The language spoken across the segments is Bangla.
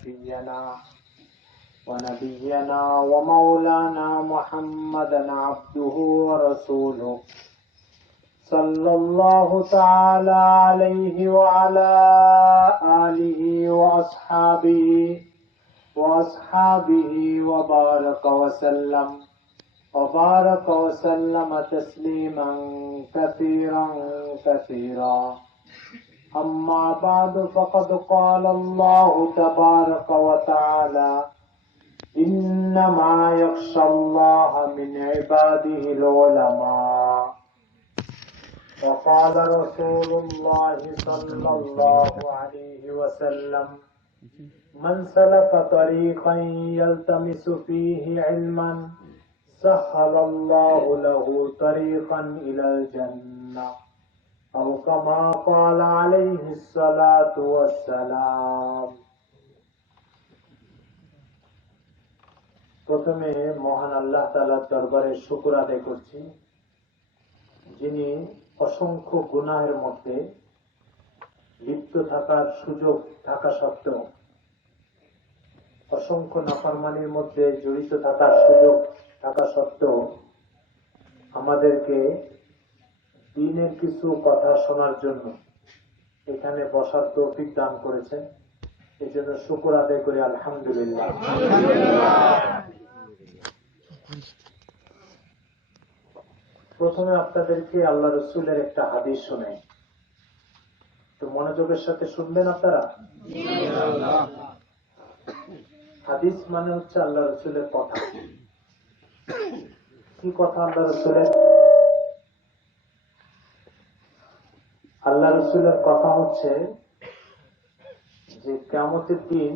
شفيعنا ونبينا ومولانا محمدا عبده ورسوله صلى الله تعالى عليه وعلى آله وأصحابه وبارك وسلم تسليما كثيرا أما بعد فقد قال الله تبارك وتعالى إنما يخشى الله من عباده العلماء وقال رسول الله صلى الله عليه وسلم من سلك طريقا يلتمس فيه علما سهل الله له طريقا إلى الجنة أو كما قال عليه الصلاة والسلام। প্রথমে মহান আল্লাহ তাআলার দরবারে শুকর আদায় করছি, যিনি অসংখ্য গুনাহের মধ্যে লিপ্ত থাকার সুযোগ থাকা সত্ত্বেও, অসংখ্য নাফরমানির মধ্যে জড়িত থাকার সুযোগ থাকা সত্ত্বেও আমাদেরকে দ্বীনের কিছু কথা শোনার জন্য এখানে বসার তৌফিক দান করেছেন। এই জন্য শুকর আদায় করি আলহামদুলিল্লাহ। প্রথমে আপনাদেরকে আল্লাহ রসুলের একটা হাদিস শোনাই, তো মনোযোগের সাথে শুনবেন আপনারা। হাদিস মানে হচ্ছে আল্লাহ রসুলের কথা। কি কথা আল্লাহ রসুলের? আল্লাহ রসুলের কথা হচ্ছে যে কিয়ামতের দিন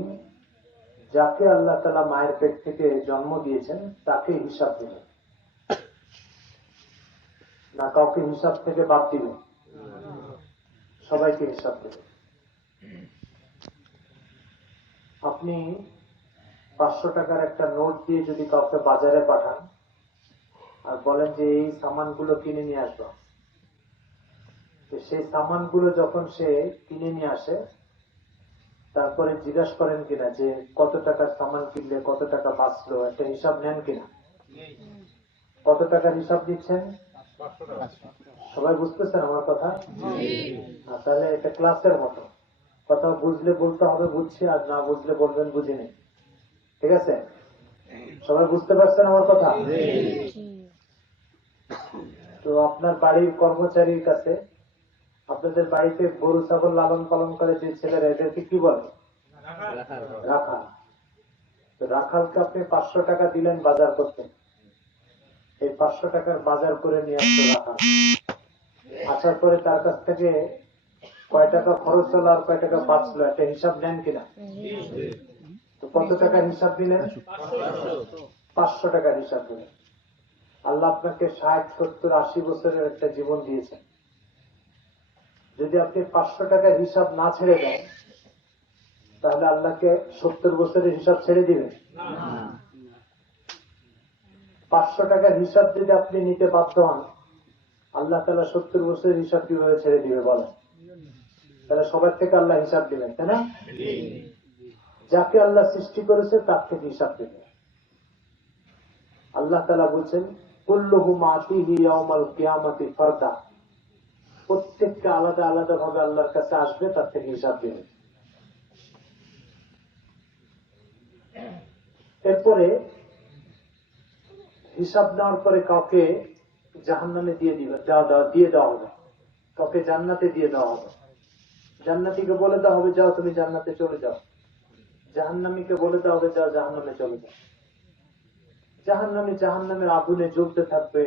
যাকে আল্লাহ তাআলা মায়ের পেট থেকে জন্ম দিয়েছেন তাকে হিসাব দেবেন না, কাউকে হিসাব থেকে বাদ দিবেন? সবাইকে হিসাব দেবেন। আপনি 500 টাকার একটা নোট দিয়ে যদি কাউকে বাজারে পাঠান আর বলেন যে এই সামানগুলো কিনে নিয়ে আসবা, সেই সামানগুলো যখন সে কিনে নিয়ে আসে তারপরে জিজ্ঞাসা করেন কিনা যে কত টাকার সামান কিনলে কত টাকা বাঁচলো, একটা হিসাব নেন কিনা? কত টাকার হিসাব দিচ্ছেন? সবাই বুঝতেছেন আমার কথা? তাহলে এটা ক্লাসের মতো, কথা বুঝলে বলতে হবে বুঝছি, আর না বুঝলে বলবেন বুঝিনি। ঠিক আছে? সবাই বুঝতে পারছেন আমার কথা? তো আপনার বাড়ির কর্মচারীর কাছে, আপনাদের বাড়িতে গরু ছাগল লালন পালন করে যে ছেলেরা, এদেরকে কি বলে? রাখাল। তো রাখালকে আপনি 500 টাকা দিলেন বাজার করতে, এই 500 টাকার বাজার করে নিয়ে আসলো রাখাল। আসার পরে তার কাছ থেকে কয় টাকা খরচ হলো আর কয় টাকা বাঁচলো একটা হিসাব নেন কিনা? তো কত টাকার হিসাব দিলেন? 500 টাকার হিসাব দিলেন। আল্লাহ আপনাকে 60, 70, 80 বছরের একটা জীবন দিয়েছেন। যদি আপনি 500 টাকার হিসাব না ছেড়ে দেন তাহলে আল্লাহকে 70 বছরের হিসাব ছেড়ে দিবেন? 500 টাকার হিসাব যদি আপনি নিতে বাধ্য হন, আল্লাহ তাআলা 70 বছরের হিসাব কিভাবে ছেড়ে দিবে বলেন? তাহলে সবার থেকে আল্লাহ হিসাব দিবেন, তাই না? যাকে আল্লাহ সৃষ্টি করেছে তার থেকে হিসাব দেবে। আল্লাহ তাআলা বলছেন কুল্লুহুম আতিহি ইয়াউমাল কিয়ামাতি ফারদা, প্রত্যেককে আলাদা আলাদা ভাবে আল্লাহর কাছে আসবে, তার থেকে হিসাব দেবে। এরপরে হিসাব নেওয়ার পরে কাউকে জাহান্নামে দিয়ে দেওয়া হবে, কাউকে জান্নাতে দিয়ে দেওয়া হবে। জান্নাতীকে বলে দেওয়া হবে যাও তুমি জান্নাতে চলে যাও, জাহান্নামীকে বলে দেওয়া হবে যাও জাহান্নামে চলে যাও। জাহান্নামী জাহান্নামের আগুনে জ্বলতে থাকবে,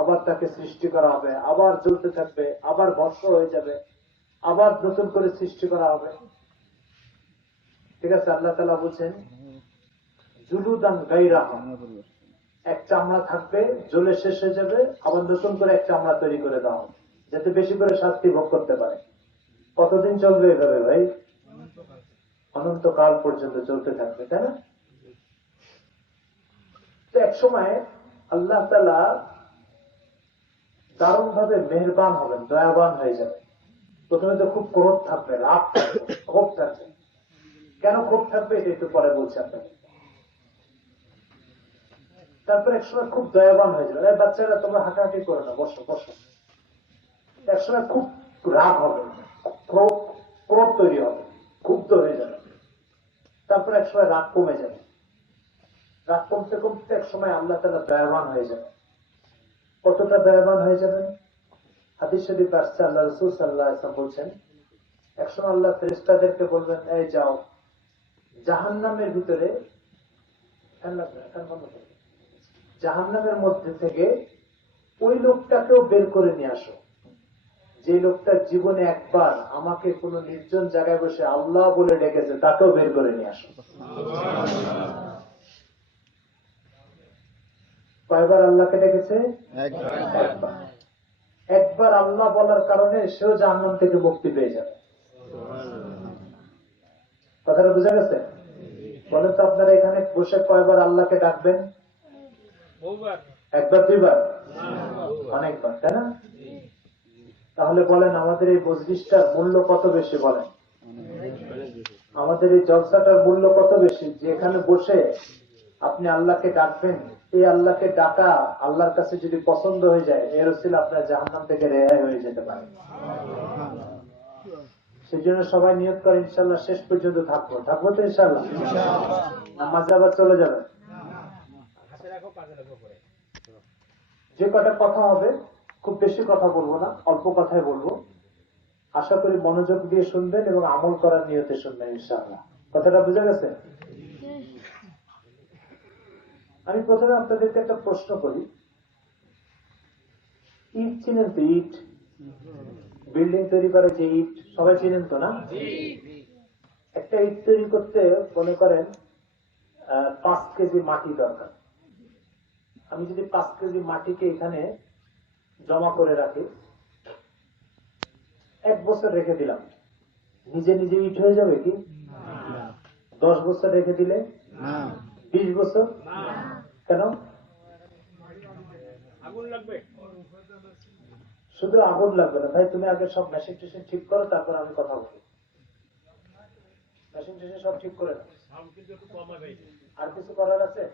আবার তাকে সৃষ্টি করা হবে, আবার জ্বলতে থাকবে, আবার ভস্ম হয়ে যাবে, আবার নতুন করে সৃষ্টি করা হবে। ঠিক আছে? আল্লাহ তাআলা বলছেন জুলুদান গায়রাহা, এক চামড়া থাকবে, জ্বলে শেষ হয়ে যাবে, আবার নতুন করে এক চামড়া তৈরি করে দেওয়া হবে যাতে বেশি করে শাস্তি ভোগ করতে পারে। কতদিন চলবে এভাবে ভাই? অনন্তকাল পর্যন্ত চলতে থাকবে, তাই না? তো এক সময় আল্লাহ তাআলা দারুণ ভাবে মেহেরবান হবেন, দয়াবান হয়ে যাবে। প্রথমে তো খুব ক্রোধ থাকবে, রাগ থাকবে, ক্ষোভ থাকবে, কেন ক্ষোভ থাকবে এটা একটু পরে বলছি আপনাকে। তারপর একসময় খুব দয়াবান হয়ে যাবে, বাচ্চারা তোমরা হাঁটাহাঁটি করো না, বসো বসো। একসময় খুব রাগ হবে, ক্রোধ তৈরি হবে, ক্ষুব্ধ হয়ে যাবে। তারপর একসময় রাগ কমে যাবে, রাগ কমতে কমতে একসময় আল্লাহ তাআলা দয়াবান হয়ে যাবে। কতটা দয়াবান হয়ে যাবেন? হাদিস শরীফ আসছে, আল্লাহ রাসূল সাল্লাল্লাহু আলাইহি ওয়াসাল্লাম বলছেন, একসময় আল্লাহ ফেরেশতাদেরকে বলবেন, এই যাও জাহান্নামের ভিতরে, জাহান্নামের মধ্যে থেকে ওই লোকটাকেও বের করে নিয়ে আসো যে লোকটা জীবনে একবার আমাকে কোন নির্জন জায়গায় বসে আল্লাহ বলে ডেকেছে, তাকেও বের করে নিয়ে আসো। কয়বার আল্লাহকে ডেকেছে? একবার আল্লাহ বলার কারণে সেও জাহান্নাম থেকে মুক্তি পেয়ে যাবে। কথাটা বুঝা গেছে? বলেন তো আপনারা এখানে বসে কয়বার আল্লাহকে ডাকবেন? একবার, দুইবার, অনেকবার, তাই না? তাহলে বলেন আমাদের এই মজলিসটার মূল্য কত বেশি? বলেন আমাদের এই জলসাটার মূল্য কত বেশি? যে এখানে বসে আপনি আল্লাহকে ডাকবেন, এই আল্লাহকে ডাকা আল্লাহর কাছে যদি পছন্দ হয়ে যায়, এর ওসিলা আপনার জাহান্নাম থেকে রেহাই হয়ে যেতে পারে। সেই জন্য সবাই নিয়ত করে ইনশাল্লাহ শেষ পর্যন্ত থাকবো তো ইনশাল্লাহ। নামাজে আবার চলে যাবে। যে কটা কথা হবে, খুব বেশি কথা বলবো না, অল্প কথাই বলবো। আশা করি মনোযোগ দিয়ে শুনবেন এবং আমল করার নিয়তে শুনবেন ইনশাআল্লাহ। কথাটা বুঝা গেছে? আমি প্রথমে আপনাদেরকে একটা প্রশ্ন করি। ইট চিনেন তো? ইট, বিল্ডিং তৈরি করে যে ইট, সবাই চিনেন তো না? একটা ইট তৈরি করতে মনে করেন 5 কেজি মাটি দরকার। আমি যদি 5 কেজি মাটিকে এখানে জমা করে রাখি, 1 বছর রেখে দিলাম, নিজে নিজে ইট হয়ে যাবে কি? 10 বছর রেখে দিলে? 20 বছর? কেন? আগুন লাগবে। শুধু আগুন লাগবে না ভাই, তুমি আগে সব মেশিন টেশিন ঠিক করো, তারপর আমি কথা বলি। মেশিন টেশিন সব ঠিক করে নাও। আর কিছু করার আছে?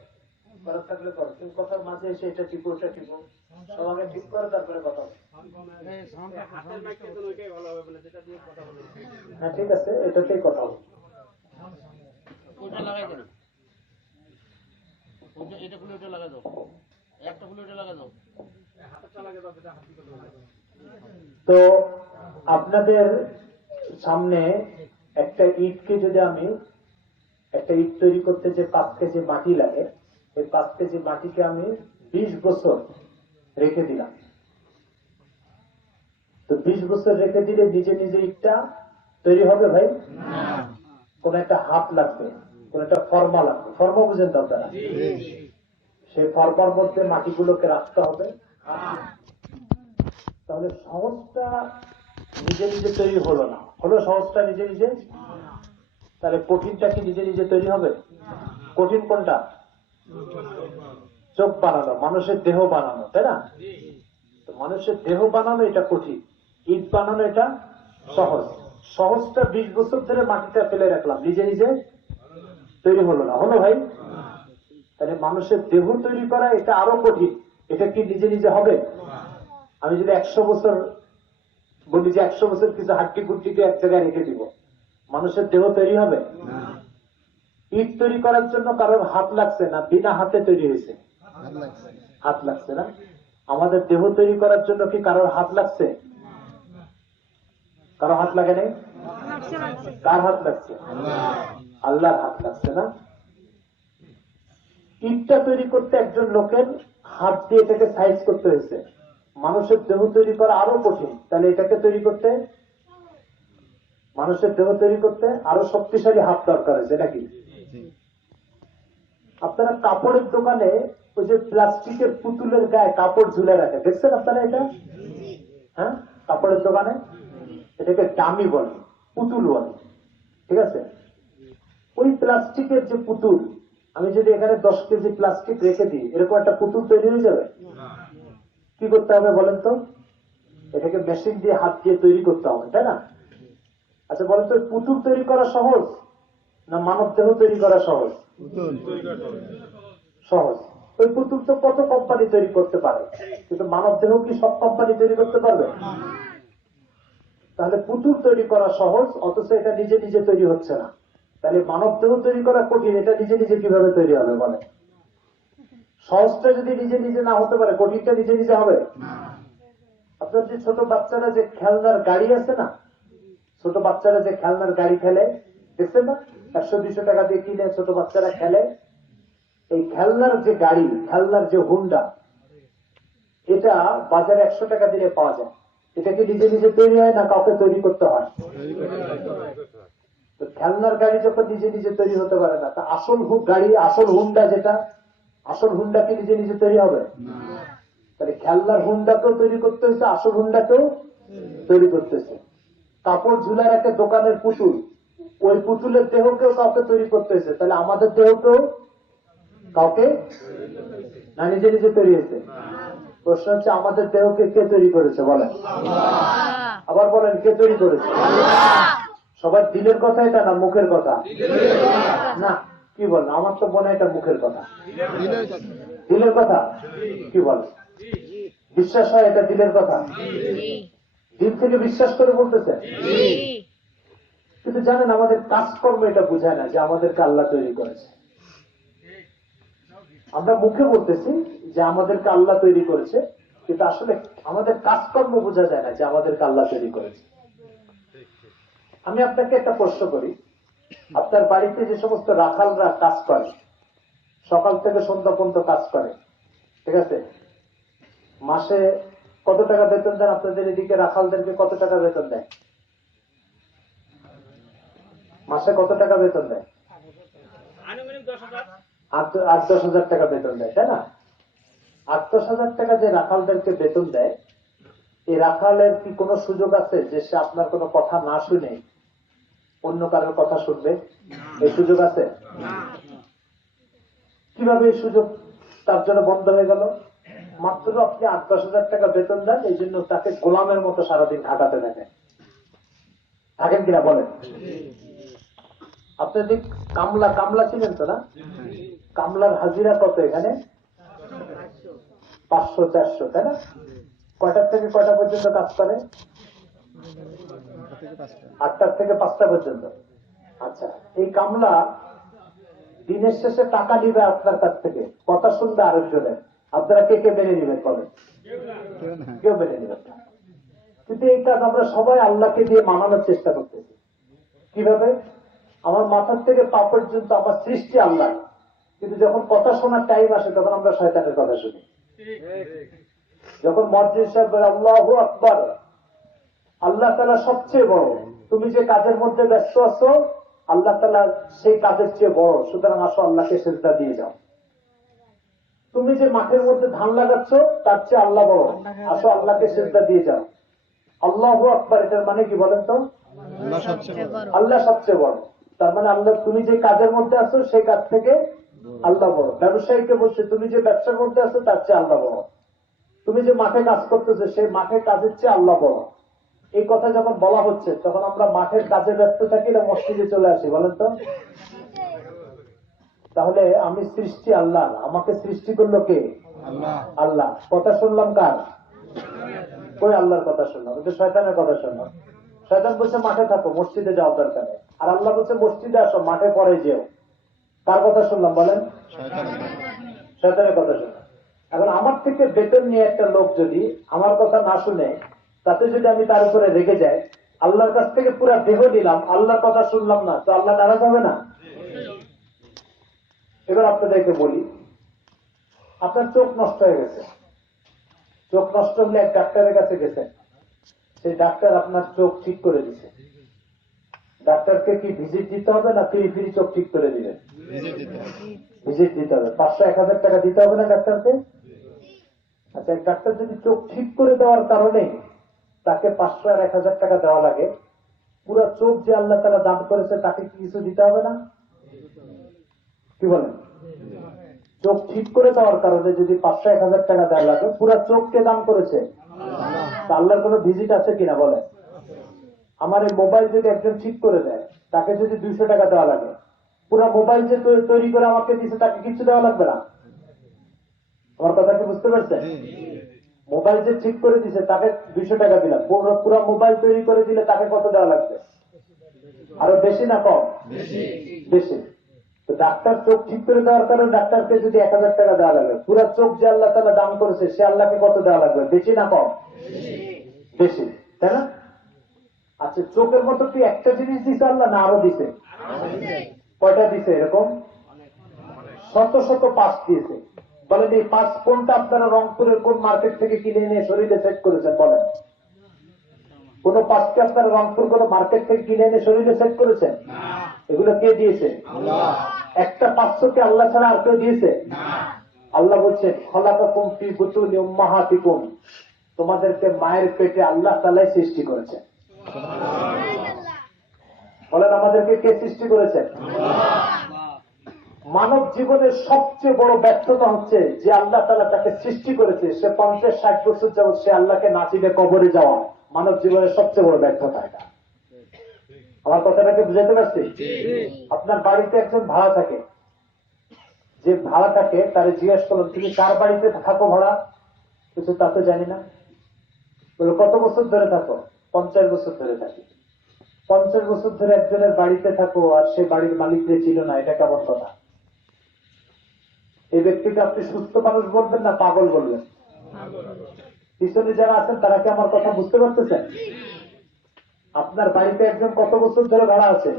করার থাকলে করো, তুমি কথার মাঝে এসে এটা টিপো ওটা টিপো, সব আগে ঠিক করো, তারপরে কথা বলো। হ্যাঁ ঠিক আছে, এটাতেই কথা বলো। তো আপনাদের সামনে একটা ইটকে যদি আমি, একটা ইট তৈরি করতে যে 5 কেজি মাটি লাগে, এই 5 কেজি মাটিকে আমি 20 বছর রেখে দিলাম। তো 20 বছর রেখে দিলে নিজে নিজে ইটটা তৈরি হবে ভাই? কোন একটা হাত লাগবে, কোন একটা ফর্মা লাগবে। ফর্মা বুঝেন তো আপনারা? সেই ফর্মার মধ্যে মাটিগুলোকে রাখতে হবে। তাহলে সহজটা নিজে নিজে তৈরি হলো না, হলো সহজটা নিজে নিজে। তাহলে কঠিনটা কি নিজে নিজে তৈরি হবে? কঠিন কোনটা? চোখ বানানো, মানুষের দেহ বানানো, তাই না? তো মানুষের দেহ বানানো এটা কঠিন, ইট বানানো এটা সহজ। সহজটা 20 বছর ধরে মাটিটা ফেলে রাখলাম, নিজে নিজে তৈরি হলো না, হলো ভাই? তাহলে মানুষের দেহ তৈরি করা এটা আরো কঠিন, এটা কি নিজে নিজে হবে? আমি যদি 100 বছর বলি যে 100 বছর কিছু হাড্ডি গুড্ডিকে এক জায়গায় রেখে দিব, মানুষের দেহ তৈরি হবে? ইট তৈরি করার জন্য কারোর হাত লাগছে না, বিনা হাতে তৈরি হয়েছে? হাত লাগছে না। আমাদের দেহ তৈরি করার জন্য কি কারোর হাত লাগছে? কারো হাত লাগে নাই? কার হাত লাগছে? আল্লাহর হাত লাগছে না। ইটটা তৈরি করতে একজন লোকের হাত দিয়ে এটাকে সাইজ করতে হয়েছে। মানুষের দেহ তৈরি করা আরো কঠিন, তাহলে এটাকে তৈরি করতে, মানুষের দেহ তৈরি করতে আরো শক্তিশালী হাত দরকার হয়েছে নাকি? আপনারা কাপড়ের দোকানে ওই যে প্লাস্টিকের পুতুলের গায়ে কাপড় ঝুলে রাখে, দেখছেন আপনারা এটা? হ্যাঁ, কাপড়ের দোকানে এটাকে ডামি বলে, পুতুল বলে, ঠিক আছে? ওই প্লাস্টিকের যে পুতুল, আমি যদি এখানে 10 কেজি প্লাস্টিক রেখে দিই, এরকম একটা পুতুল তৈরি হয়ে যাবে? কি করতে হবে বলেন তো? এটাকে মেশিন দিয়ে, হাত দিয়ে তৈরি করতে হবে, তাই না? আচ্ছা বলেন তো, পুতুল তৈরি করা সহজ না মানব দেহ তৈরি করা সহজ? সহজ। ওই পুতুল তো কত কোম্পানি তৈরি করতে পারে, কিন্তু মানব দেহ কি সব কোম্পানি তৈরি করতে পারবে? তাহলে পুতুল তৈরি করা সহজ, অথচ এটা নিজে নিজে তৈরি হচ্ছে না। তাহলে মানব দেহ তৈরি করা কঠিন, এটা নিজে নিজে কিভাবে তৈরি হবে বলে? সহজটা যদি নিজে নিজে না হতে পারে, কঠিনটা নিজে নিজে হবে? আপনার যে ছোট বাচ্চারা যে খেলনার গাড়ি আছে না, ছোট বাচ্চারা যে খেলনার গাড়ি খেলে দেখছেন না, 100-200 টাকা দিয়ে কিনে ছোট বাচ্চারা খেলে। এই খেলনার যে গাড়ি, খেলনার যে হুন্ডা, এটা বাজারে 100 টাকা দিলে পাওয়া যায়। এটা কি নিজে নিজে তৈরি হয় না কাউকে তৈরি করতে হয়? তো খেলনার গাড়ি যখন নিজে নিজে তৈরি হতে পারে না, তা আসল গাড়ি, আসল হুন্ডা যেটা, আসল হুন্ডা কি নিজে নিজে তৈরি হবে? তাহলে খেলনার হুন্ডাকেও তৈরি করতে হয়েছে, আসল হুন্ডাকেও তৈরি করতেছে। কাপড় ঝুলার একটা দোকানের পুতুল, ওই পুতুলের দেহকেও কাউকে তৈরি করতে হয়েছে। তাহলে আমাদের দেহকেও কাউকে না নিজে নিজে তৈরি হয়েছে? প্রশ্ন হচ্ছে আমাদের দেহকে কে তৈরি করেছে বলেন? আবার বলেন, কে তৈরি করেছে? সবার দিলের কথা এটা না মুখের কথা? না, কি বলেন? আমার তো মনে হয় এটা মুখের কথা। দিলের কথা? কি বলেন? বিশ্বাস হয় এটা দিলের কথা? দিল থেকে বিশ্বাস করে বলতেছেন? কিন্তু জানেন, আমাদের কাজকর্ম এটা বোঝায় না যে আমাদেরকে আল্লাহ তৈরি করেছে। আমরা মুখে বলতেছি যে আমাদেরকে আল্লাহ তৈরি করেছে, কিন্তু আসলে আমাদের কাজকর্ম বোঝা যায় না যে আমাদেরকে আল্লাহ তৈরি করেছে। আমি আপনাকে একটা প্রশ্ন করি, আপনার বাড়িতে যে সমস্ত রাখালরা কাজ করে, সকাল থেকে সন্ধ্যা পর্যন্ত কাজ করে, ঠিক আছে, মাসে কত টাকা বেতন দেন? আপনাদের এদিকে রাখালদেরকে কত টাকা বেতন দেয়? মাসে কত টাকা বেতন দেয়? 8-10 হাজার টাকা বেতন দেয়, তাই না? 8-10 হাজার টাকা যে রাখালদেরকে বেতন দেয়, এই রাখালের কি কোনো সুযোগ আছে যে সে আপনার কোনো কথা না শুনে অন্য কারোর কথা শুনবে? এই সুযোগ আছে? কিভাবে এই সুযোগ তার জন্য বন্ধ হয়ে গেল? মাত্র আপনি 8-10 হাজার টাকা বেতন দেন, এই জন্য তাকে গোলামের মতো সারাদিন খাটাতে থাকেন। থাকেন কিনা বলেন? আপনি যে কামলা ছিলেন তো না, কামলার হাজিরা কত এখানে? 500-400, তাই না? কয়টার থেকে কয়টা পর্যন্ত কাজ করে? 8টার থেকে 5টা পর্যন্ত। আচ্ছা, এই কামলা দিনের শেষে টাকা নিবে আপনার কাছ থেকে, কথা শুনবে আরেকজনের। আপনারা কে কে মেনে নিবেন বলেন? কেউ মেনে নিবেন না। কিন্তু এই কাজ আমরা সবাই আল্লাহকে দিয়ে মানানোর চেষ্টা করতেছি। কিভাবে? আমার মাথার থেকে পা পর্যন্ত আমার সৃষ্টি আল্লাহ, কিন্তু যখন কথা শোনার টাইম আসে তখন আমরা শয়তানের কথা শুনি। যখন মসজিদ সাহেব বলে আল্লাহু আকবার, আল্লাহ তাআলা সবচেয়ে বড়, তুমি যে কাজের মধ্যে ব্যস্ত আছো আল্লাহ তাআলা সেই কাজের চেয়ে বড়, সুতরাং আসো আল্লাহকে সিজদা দিয়ে যাও। তুমি যে মাঠের মধ্যে ধান লাগাচ্ছ তার চেয়ে আল্লাহ বড়, আসো আল্লাহকে সিজদা দিয়ে যাও। আল্লাহু আকবার, এটার মানে কি বলেন তো? আল্লাহ সবচেয়ে বড়। তার মানে আল্লাহ, তুমি যে কাজের মধ্যে আছো সেই কাজ থেকে আল্লাহ বড়। ব্যবসায়ীকে বলছে তুমি যে ব্যবসার মধ্যে আছো তার চেয়ে আল্লাহ বড়। তুমি যে মাঠে কাজ করতেছো সেই মাঠের কাজের চেয়ে আল্লাহ বড়। এই কথা যখন বলা হচ্ছে তখন আমরা মাঠের কাজে ব্যস্ত থাকি না মসজিদে চলে আসি বলেন তো? তাহলে আমি সৃষ্টি আল্লাহ, আমাকে সৃষ্টি করলো কে? আল্লাহ। কথা শুনলাম কার? ওই আল্লাহর কথা শুনলাম, এটা শয়তানের কথা শুনলাম। শয়তান বলছে মাঠে থাকো, মসজিদে যাওয়ার দরকার নেই, আর আল্লাহ বলছে মসজিদে আসো, মাঠে পরে যেও। কার কথা শুনলাম বলেন? শয়তানের কথা শুনলাম। এখন আমার থেকে বেতন নিয়ে একটা লোক যদি আমার কথা না শুনে, তাতে যদি আমি তার উপরে রেগে যাই, আল্লাহর কাছ থেকে পুরো দেহ নিলাম, আল্লাহর কথা শুনলাম না, তো আল্লাহ নারাজ হবে না? এবার আপনাদেরকে বলি, আপনার চোখ নষ্ট হয়ে গেছে। চোখ নষ্ট হলে এক ডাক্তারের কাছে গেছেন, সেই ডাক্তার আপনার চোখ ঠিক করে দিছে। ডাক্তারকে কি ভিজিট দিতে হবে না ফ্রি ফ্রি চোখ ঠিক করে দিবেন? ভিজিট দিতে হবে। 500-1000 টাকা দিতে হবে না ডাক্তারকে? আচ্ছা, এক ডাক্তার যদি চোখ ঠিক করে দেওয়ার কারণে তাকে 500-1000 টাকা দেওয়া লাগে, পুরো চোখ যে আল্লাহ তাআলা দান করেছে তাকে কি কিছু দিতে হবে না? কি বলেন? চোখ ঠিক করে দেওয়ার কারণে যদি 500-1000 টাকা দেওয়া লাগে, পুরো চোখকে দান করেছে, আল্লাহর কোন ভিজিট আছে কিনা বলেন? আমার এই মোবাইল যদি একজন ঠিক করে দেয় তাকে যদি 200 টাকা দেওয়া লাগে, পুরো মোবাইল যে তৈরি করে আমাকে দিছে তাকে কিছু দেওয়া লাগবে না। আমার কথা কি বুঝতে পারছেন? মোবাইল যে ঠিক করে দিছে তাকে 200 টাকা দিলাম, পুরো মোবাইল তৈরি করে দিলে তাকে কত দেওয়া লাগবে? আরো বেশি না কম? বেশি। তো ডাক্তার চোখ ঠিক করে দেওয়ার কারণে ডাক্তারকে যদি 1000 টাকা দেওয়া লাগে, পুরো চোখ যে আল্লাহ তাআলা দান করেছে সে আল্লাহকে কত দেওয়া লাগবে? বেশি না কম? বেশি, তাই না? আচ্ছা, চোখের মতো কি একটা জিনিস দিছে আল্লাহ, না আরো দিছে? কয়টা দিছে? এরকম শত শত পাঁচ দিয়েছে। বলেন এই পাঁচ কোনটা আপনারা রংপুরের কোন মার্কেট থেকে কিনে এনে শরীরে সেট করেছেন? বলেন কোন পাঁচকে আপনারা রংপুর কোন মার্কেট থেকে কিনে এনে শরীরে সেট করেছেন? এগুলো কে দিয়েছে? একটা 500কে আল্লাহ ছাড়া আর কেউ দিয়েছে? আল্লাহ বলছে খলাকাকুম ফি বুতুনি উম্মাহাতিকুম, তোমাদেরকে মায়ের পেটে আল্লাহ তাআলাই সৃষ্টি করেছেন। বলেন আমাদেরকে কে সৃষ্টি করেছেন? মানব জীবনের সবচেয়ে বড় ব্যর্থতা হচ্ছে যে আল্লাহ তাআলা তাকে সৃষ্টি করেছে, সে 50-60 বছর যাবৎ সে আল্লাহকে না চিনে কবরে যাওয়া মানব জীবনের সবচেয়ে বড় ব্যর্থতা। এটা আমার কথাটাকে বুঝাতে পারছি? আপনার বাড়িতে একজন ভাড়া থাকে, যে ভাড়া থাকে তারে জিজ্ঞেস করলেন তুমি কার বাড়িতে থাকো ভাড়া? কিছু তা তো জানি না। বলে কত বছর ধরে থাকো? 50 বছর ধরে থাকি। 50 বছর ধরে একজনের বাড়িতে থাকো আর সে বাড়ির মালিককে ছিল না, এটা কেমন কথা? এই ব্যক্তিকে আপনি সুস্থ মানুষ বলবেন না পাগল বলবেন? পিছনে যারা আছেন তারা কি আমার কথা বুঝতে পারতেছেন? আপনার বাড়িতে একজন কত বছর ধরে ভাড়া আছে?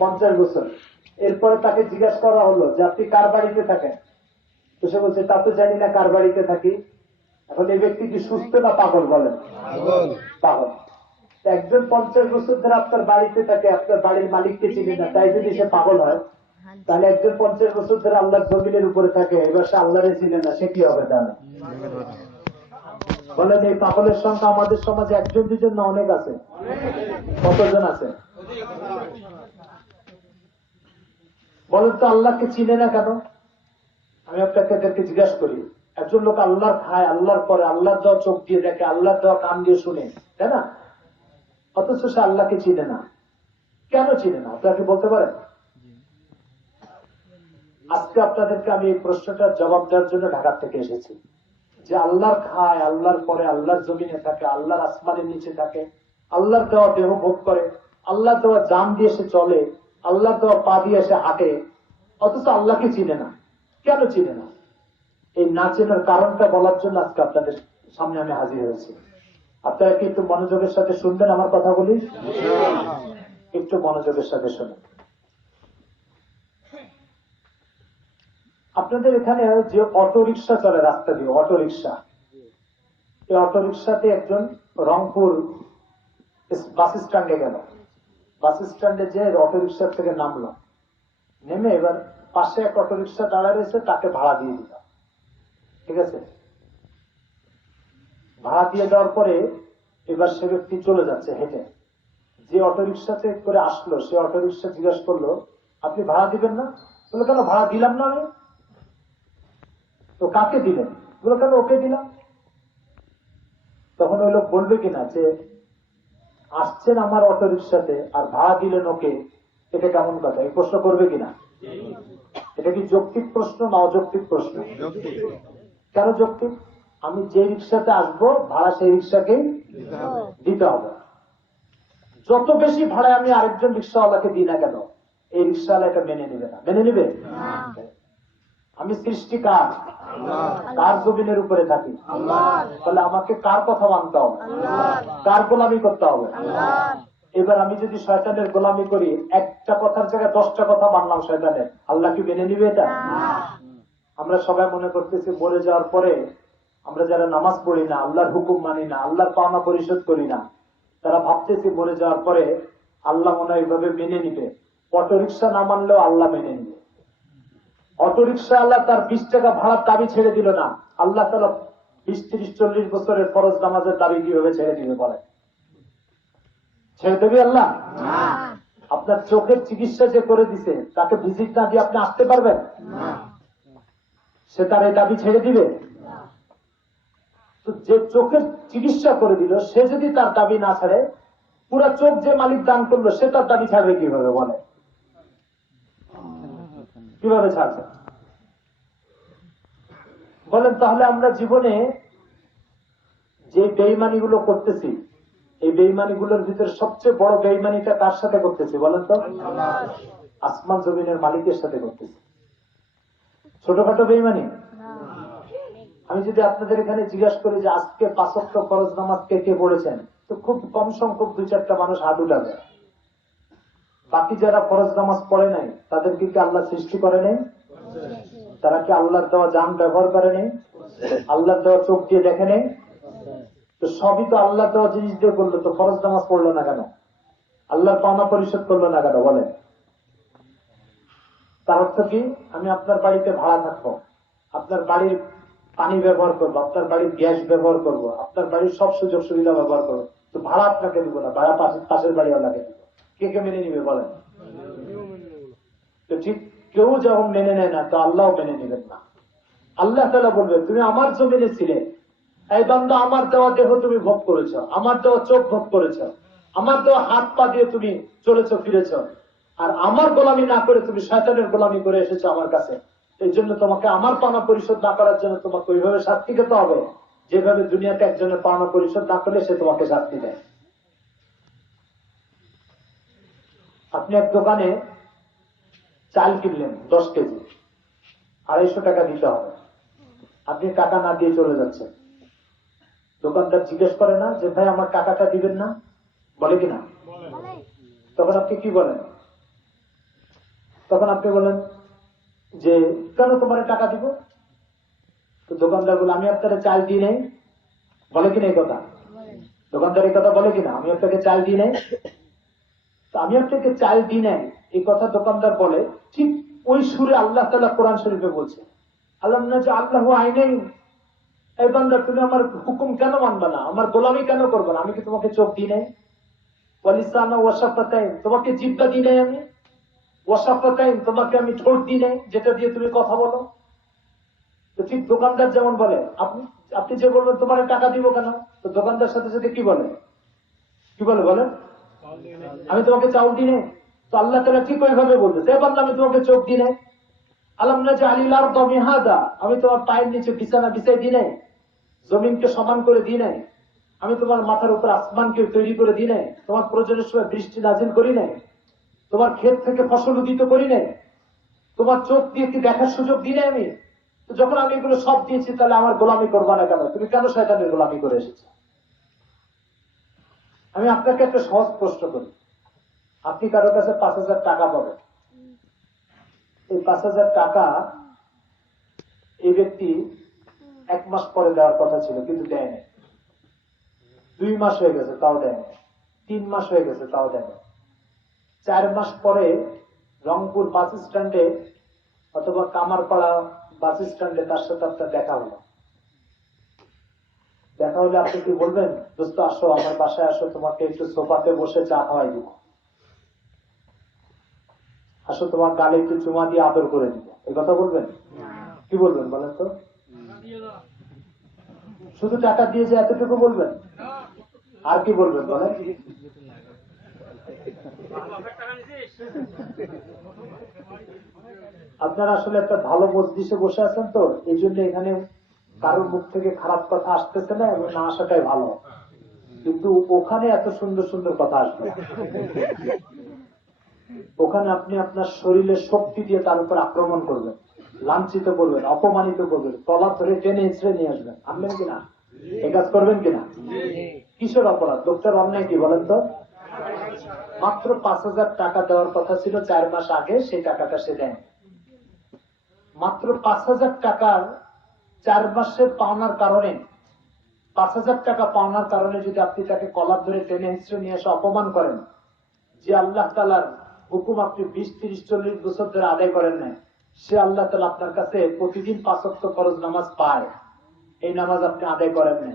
50 বছর। এরপরে তাকে জিজ্ঞাসা করা হলো যে আপনি কার বাড়িতে থাকেন? তো সে বলছে তা তো জানি না কার বাড়িতে থাকি। এখন এই ব্যক্তি কি সুস্থ না পাগল? বলেন পাগল। একজন 50 বছর ধরে আপনার বাড়িতে থাকে, আপনার বাড়ির মালিককে চিনি না, তাই যদি সে পাগল হয়, তাহলে একজন 50 বছর ধরে আল্লাহর জমিনের উপরে থাকে, এবার সে আল্লাহরে চিনে না, সে কি হবে? জানে? বলেন এই পাগলের সংখ্যা আমাদের সমাজে 1-2 জন না অনেক আছে? কতজন আছে? বলেন তো আল্লাহকে চিনে না কেন? আমি আপনাকে জিজ্ঞাসা করি, একজন লোক আল্লাহ খায়, আল্লাহর পরে আল্লাহর দেওয়া চোখ দিয়ে দেখে, আল্লাহর দেওয়া কান দিয়ে শুনে, তাই না? অথচ সে আল্লাহকে চিনে না। কেন চিনে না আপনাকে বলতে পারেন? আজকে আপনাদেরকে আমি এই প্রশ্নটার জবাব দেওয়ার জন্য ঢাকা থেকে এসেছি। যে আল্লাহর খায়, আল্লাহর পরে আল্লাহর জমিনে থাকে, আল্লাহর আসমানের নিচে থাকে, আল্লাহর দেওয়া দেহ ভোগ করে, আল্লাহর দেওয়া জান দিয়ে সে চলে, আল্লাহর দেওয়া পা দিয়ে সে হাঁটে, অথচ আল্লাহকে চিনে না। কেন চিনে না? এই না চেনার কারণটা বলার জন্য আজকে আপনাদের সামনে আমি হাজির হয়েছি। আপনারা কি একটু মনোযোগের সাথে শুনবেন আমার কথা বলি? একটু মনোযোগের সাথে শুনুন। আপনাদের এখানে যে অটো রিক্সা চলে রাস্তা দিয়ে, অটো রিক্সা, এই অটো রিক্সাতে একজন রংপুর বাস স্ট্যান্ডে গেল, বাস স্ট্যান্ডে যে অটো রিক্সা থেকে নামলো, নেমে এবার পাশে এক অটো রিক্সা দাঁড়ায় রয়েছে, তাকে ভাড়া দিয়ে দিল। ঠিক আছে, ভাড়া দিয়ে দেওয়ার পরে এবার সে ব্যক্তি চলে যাচ্ছে হেঁটে। যে অটো রিক্সাতে করে আসলো সে অটো রিক্সা জিজ্ঞাসা করলো আপনি ভাড়া দিবেন না? বলে কেন, ভাড়া দিলাম না আমি। তো কাকে দিলেন? বলে কেন, ওকে দিলাম। তখন ওই লোক বলবে কিনা যে আসছেন আমার অটো রিক্সাতে আর ভাড়া দিলেন ওকে, এটা কেমন কথা? এই প্রশ্ন করবে কিনা? এটা কি যৌক্তিক প্রশ্ন না অযৌক্তিক প্রশ্ন? কেন যৌক্তিক? আমি যে রিক্সাতে আসবো ভাড়া সেই রিক্সাকেই দিতে হবে। যত বেশি ভাড়া আমি আরেকজন রিক্সাওয়ালাকে দিই না কেন, এই রিক্সাওয়ালা এটা মেনে নিবে না। মেনে নিবে? আমি সৃষ্টি কার? কার জমিনের উপরে থাকি? তাহলে আমাকে কার কথা মানতে হবে? কার গোলামি করতে হবে? এবার আমি যদি শয়তানের গোলামি করি, একটা কথার জায়গায় 10টা কথা মানলাম শয়তানের, আল্লাহ কি মেনে নিবে এটা? আমরা সবাই মনে করতেছি মরে যাওয়ার পরে আমরা যারা নামাজ পড়ি না, আল্লাহর হুকুম মানি না, আল্লাহর পাওনা পরিশোধ করি না, তারা ভাবতেছি মরে যাওয়ার পরে আল্লাহ মনে হয় এইভাবে মেনে নিবে। অটো রিক্সা না মানলেও আল্লাহ মেনে নিবে। অটো রিক্সা আল্লাহ তার 20 টাকা ভাড়ার দাবি ছেড়ে দিল না, আল্লাহ তাআলা 20, 30, 40 বছরের ফরজ নামাজের দাবি কিভাবে ছেড়ে দিবে বলে? ছেড়ে দেবে আল্লাহ? আপনার চোখের চিকিৎসা যে করে দিছে তাকে ভিজিট না দিয়ে আপনি আসতে পারবেন? সে তার এই দাবি ছেড়ে দিবে? তো যে চোখের চিকিৎসা করে দিল সে যদি তার দাবি না ছাড়ে, পুরা চোখ যে মালিক দান করলো সে তার দাবি ছাড়বে কিভাবে বলে? কিভাবে ছাড়বেন বলেন? তাহলে আমরা জীবনে যে বেঈমানিগুলো করতেছি, এই বেঈমানিগুলোর ভিতরে সবচেয়ে বড় বেঈমানিটা কার সাথে করতেছি বলেন তো? আসমান জমিনের মালিকের সাথে করতেছি। ছোটখাটো বেঈমানি। আমি যদি আপনাদের এখানে জিজ্ঞাসা করি যে আজকে 5 ওয়াক্ত ফরজ নামাজ কে কে পড়েছেন, তো খুব কম সংখ্যক 2-4টা মানুষ হাত উঠাবে। বাকি যারা ফরজ নামাজ পড়ে নাই তাদেরকে কি আল্লাহ সৃষ্টি করে নাই? তারা কি আল্লাহর দেওয়া জান ব্যবহার করে নাই? আল্লাহর দেওয়া চোখ দিয়ে দেখে নেই? তো সবই তো আল্লাহ দেওয়া জিনিস দিয়ে করলো, তো ফরজ নামাজ পড়লো না কেন? আল্লাহর পাওনা পরিশোধ করলো না কেন বলেন? তার অর্থ কি? আমি আপনার বাড়িতে ভাড়া থাকবো, আপনার বাড়ির পানি ব্যবহার করবো, আপনার বাড়ির গ্যাস ব্যবহার করবো, আপনার বাড়ির সব সুযোগ সুবিধা ব্যবহার করবো, তো ভাড়া আপনাকে দিব না, ভাড়া পাশের বাড়ি আপনাকে দিব। কে কে মেনে নিবে বলেন? তো ঠিক কেউ যখন মেনে নেয় না, তো আল্লাহ মেনে নেবেন না। আল্লাহ তাআলা বলবে তুমি আমার জমিনে ছিলে, এই বান্দা আমার দেওয়া দেহ তুমি ভোগ করেছ, আমার দেওয়া চোখ ভোগ করেছ, আমার দেওয়া হাত পা দিয়ে তুমি চলেছ ফিরেছ, আর আমার গোলামি না করে তুমি শয়তানের গোলামি করে এসেছো আমার কাছে। এই জন্য তোমাকে আমার পাওনা পরিশোধ না করার জন্য তোমাকে ওইভাবে শাস্তি খেতে হবে যেভাবে দুনিয়াতে একজনের পাওনা পরিশোধ না করলে সে তোমাকে শাস্তি দেয়। আপনি এক দোকানে চাল কিনলেন 10 কেজি, 250 টাকা দিতে হবে। আপনি টাকা না দিয়ে চলে যাচ্ছেন। দোকানদার জিজ্ঞেস করে না যে ভাই আমার টাকাটা দিবেন না? বলে কিনা? তখন আপনি কি বলেন? তখন আপনি বলেন যে কেন তোমার টাকা দিব? তো দোকানদার বলে আমি আপনাকে চাল দিই নাই। বলে কিনা এই কথা? দোকানদার এই কথা বলে কিনা? আমি আপনাকে চাল দিই নাই। তো আমি আপনাকে চাল দিই নাই এই কথা দোকানদার বলে, ঠিক ওই সুরে আল্লাহ তাআলা কোরআন শরীফে বলছে, আল্লাহ আল্লাহু আইনাইন, এই বান্দা তুমি আমার হুকুম কেন মানবে না, আমার গোলামি কেন করবে না? আমি কি তোমাকে চোখ দিই নাই? ওয়ালিসানা ওয়াশাফাতাইন, তোমাকে জিহ্বা দিই নাই আমি? ওয়াশাফাতাইন, তোমাকে আমি ঠোঁট দিই নাই যেটা দিয়ে তুমি কথা বলো? তো ঠিক দোকানদার যেমন বলে, আপনি যে বলবেন তোমার টাকা দিব কেন, তো দোকানদার সাথে সাথে কি বলে? কি বলে বলেন? আমি তোমাকে চাউল দিই নাই। তো আল্লাহ তাআলা ঠিক ওইভাবে বলতেছে, এ বান্দা আমি তোমাকে চোখ দিই নাই। আলাম নাজআলিল আরদা মিহাদা, আমি তোমার পায়ের নিচে বিছানা বিছাই দিই নাই? জমিনকে সমান করে দিই নাই? আমি তোমার মাথার উপর আসমানকে তৈরি করে দিই নাই? তোমার প্রয়োজনের সময় বৃষ্টি নাজিল করি নাই? তোমার ক্ষেত থেকে ফসল উদিত করি নাই? তোমার চোখ দিয়ে কি দেখার সুযোগ দিই নাই আমি? তো যখন আমি এগুলো সব দিয়েছি, তাহলে আমার গোলামি করবা না কেন? তুমি কেন শয়তানের গোলামি করে এসেছো? আমি আপনাকে একটা সহজ প্রশ্ন করি, আপনি কারোর কাছে 5,000 টাকা পাবেন। এই 5,000 টাকা এই ব্যক্তি 1 মাস পরে দেওয়ার কথা ছিল, কিন্তু দেয় নাই। 2 মাস হয়ে গেছে তাও দেয় নাই। 3 মাস হয়ে গেছে তাও দেয় নাই। 4 মাস পরে রংপুর বাস স্ট্যান্ডে অথবা কামারপাড়া বাস স্ট্যান্ডে তার সাথে আপনার দেখা হলো। দেখা হলে আপনি কি বলবেন, দোস্ত আসো আমার বাসায় আসো, তোমাকে একটু সোফাতে বসে চা খাওয়াই দিব, আসো তোমার গালে একটু চুমা দিয়ে আদর করে দিব, এই কথা বলবেন? কি বলবেন বলেন তো? শুধু টাকা দিয়ে যে এতটুকু বলবেন? আর কি বলবেন বলেন? আপনারা আসলে একটা ভালো মজলিসে বসে আছেন, তো এই জন্য এখানে কারোর মুখ থেকে খারাপ কথা আসতেছে না, এবং না আসাটাই ভালো। কিন্তু ওখানে এত সুন্দর সুন্দর কথা আসবে, ওখানে আপনি আপনার শরীরের শক্তি দিয়ে তার উপর আক্রমণ করবেন, লাঞ্ছিত করবেন, অপমানিত করবেন, তলা ধরে টেনে ইঁচড়ে নিয়ে আসবেন। আনবেন কিনা? এই কাজ করবেন কিনা? কিসের অপরাধ? লোকটার অন্যায় কি বলেন তো? মাত্র 5,000 টাকা দেওয়ার কথা ছিল 4 মাস আগে, সেই টাকাটা সে দেয়। মাত্র 5,000 টাকার 4 মাসের পাওনার কারণে, 5,000 টাকা পাওনার কারণে যদি আপনি তাকে কলার ধরে টেনে হিস্ট্রি নিয়ে এসে অপমান করেন, যে আল্লাহ তাআলার হুকুম আপনি 20, 30, 40 বছর ধরে আদায় করেন না, সে আল্লাহ তাআলা আপনার কাছে প্রতিদিন 5 ওয়াক্ত ফরজ নামাজ পায়, এই নামাজ আপনি আদায় করেন না।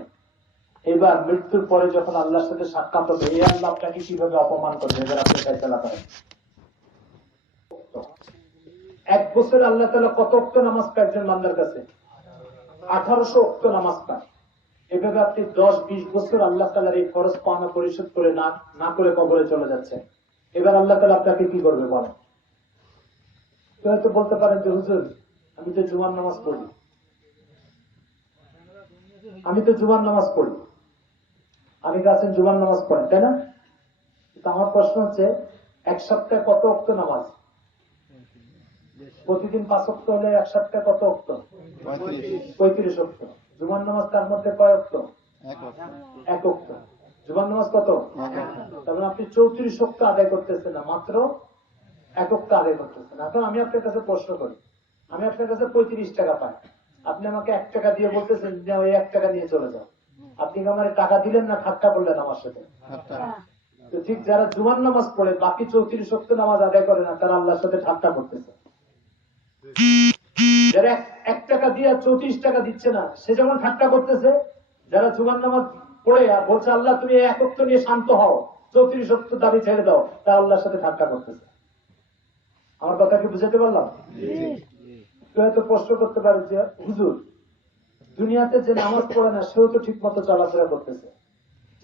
এবার মৃত্যুর পরে যখন আল্লাহর সাথে সাক্ষাৎ হবে, এই আল্লাহ আপনাকে কিভাবে অপমান করবে, এবার আপনি ফয়সালা করেন। 1 বছর আল্লাহ তাআলা কত ওয়াক্ত নামাজ পায় একজন বান্দার কাছে? 1800 ওয়াক্ত নামাজ পায়। এভাবে আপনি 10-20 বছর আল্লাহ তাআলার এই ফরজ পাওনা পরিশোধ করে না করে কবরে চলে যাচ্ছে। এবার আল্লাহ তাআলা আপনাকে কি করবে বলেন? কেউ হয়তো বলতে পারেন যে হুজুর আমি তো জুমার নামাজ পড়ি, আমি আছেন জুমার নামাজ পড়েন, তাই না? আমার প্রশ্ন হচ্ছে এক সপ্তাহে কত ওয়াক্ত নামাজ? প্রতিদিন 5 ওয়াক্ত হলে এক সপ্তাহে কত ওয়াক্ত? 35 ওয়াক্ত। জুমার নামাজ তার মধ্যে কয় ওয়াক্ত? 1 ওয়াক্ত। জুমার নামাজ কত? তারপরে আপনি 34 ওয়াক্ত আদায় করতেছেন না, মাত্র 1 ওয়াক্ত আদায় করতেছেন। এখন আমি আপনার কাছে প্রশ্ন করি, আমি আপনার কাছে 35 টাকা পাই, আপনি আমাকে 1 টাকা দিয়ে বলতেছেন যে ওই 1 টাকা নিয়ে চলে যাও। আপনি কি আমার টাকা দিলেন না ঠাট্টা করলেন আমার সাথে? তো ঠিক যারা জুমার নামাজ পড়ে বাকি 34 ওয়াক্ত নামাজ আদায় করে না, তারা আল্লাহর সাথে ঠাট্টা করতেছে। যারা 1 টাকা দিয়ে 34 টাকা দিচ্ছে না, সে যেমন ঠাট্টা করতেছে, যারা জুমার নামাজ পড়ে আর বলছে আল্লাহ তুমি 1 ওয়াক্ত নিয়ে শান্ত হও, 34 ওয়াক্ত দাবি ছেড়ে দাও, তারা আল্লাহর সাথে ঠাট্টা করতেছে। আমার কথা কি বুঝাতে পারলাম? কেউ হয়তো প্রশ্ন করতে পারে যে হুজুর দুনিয়াতে যে নামাজ পড়ে না সেও তো ঠিক মতো চলাফেরা করতেছে,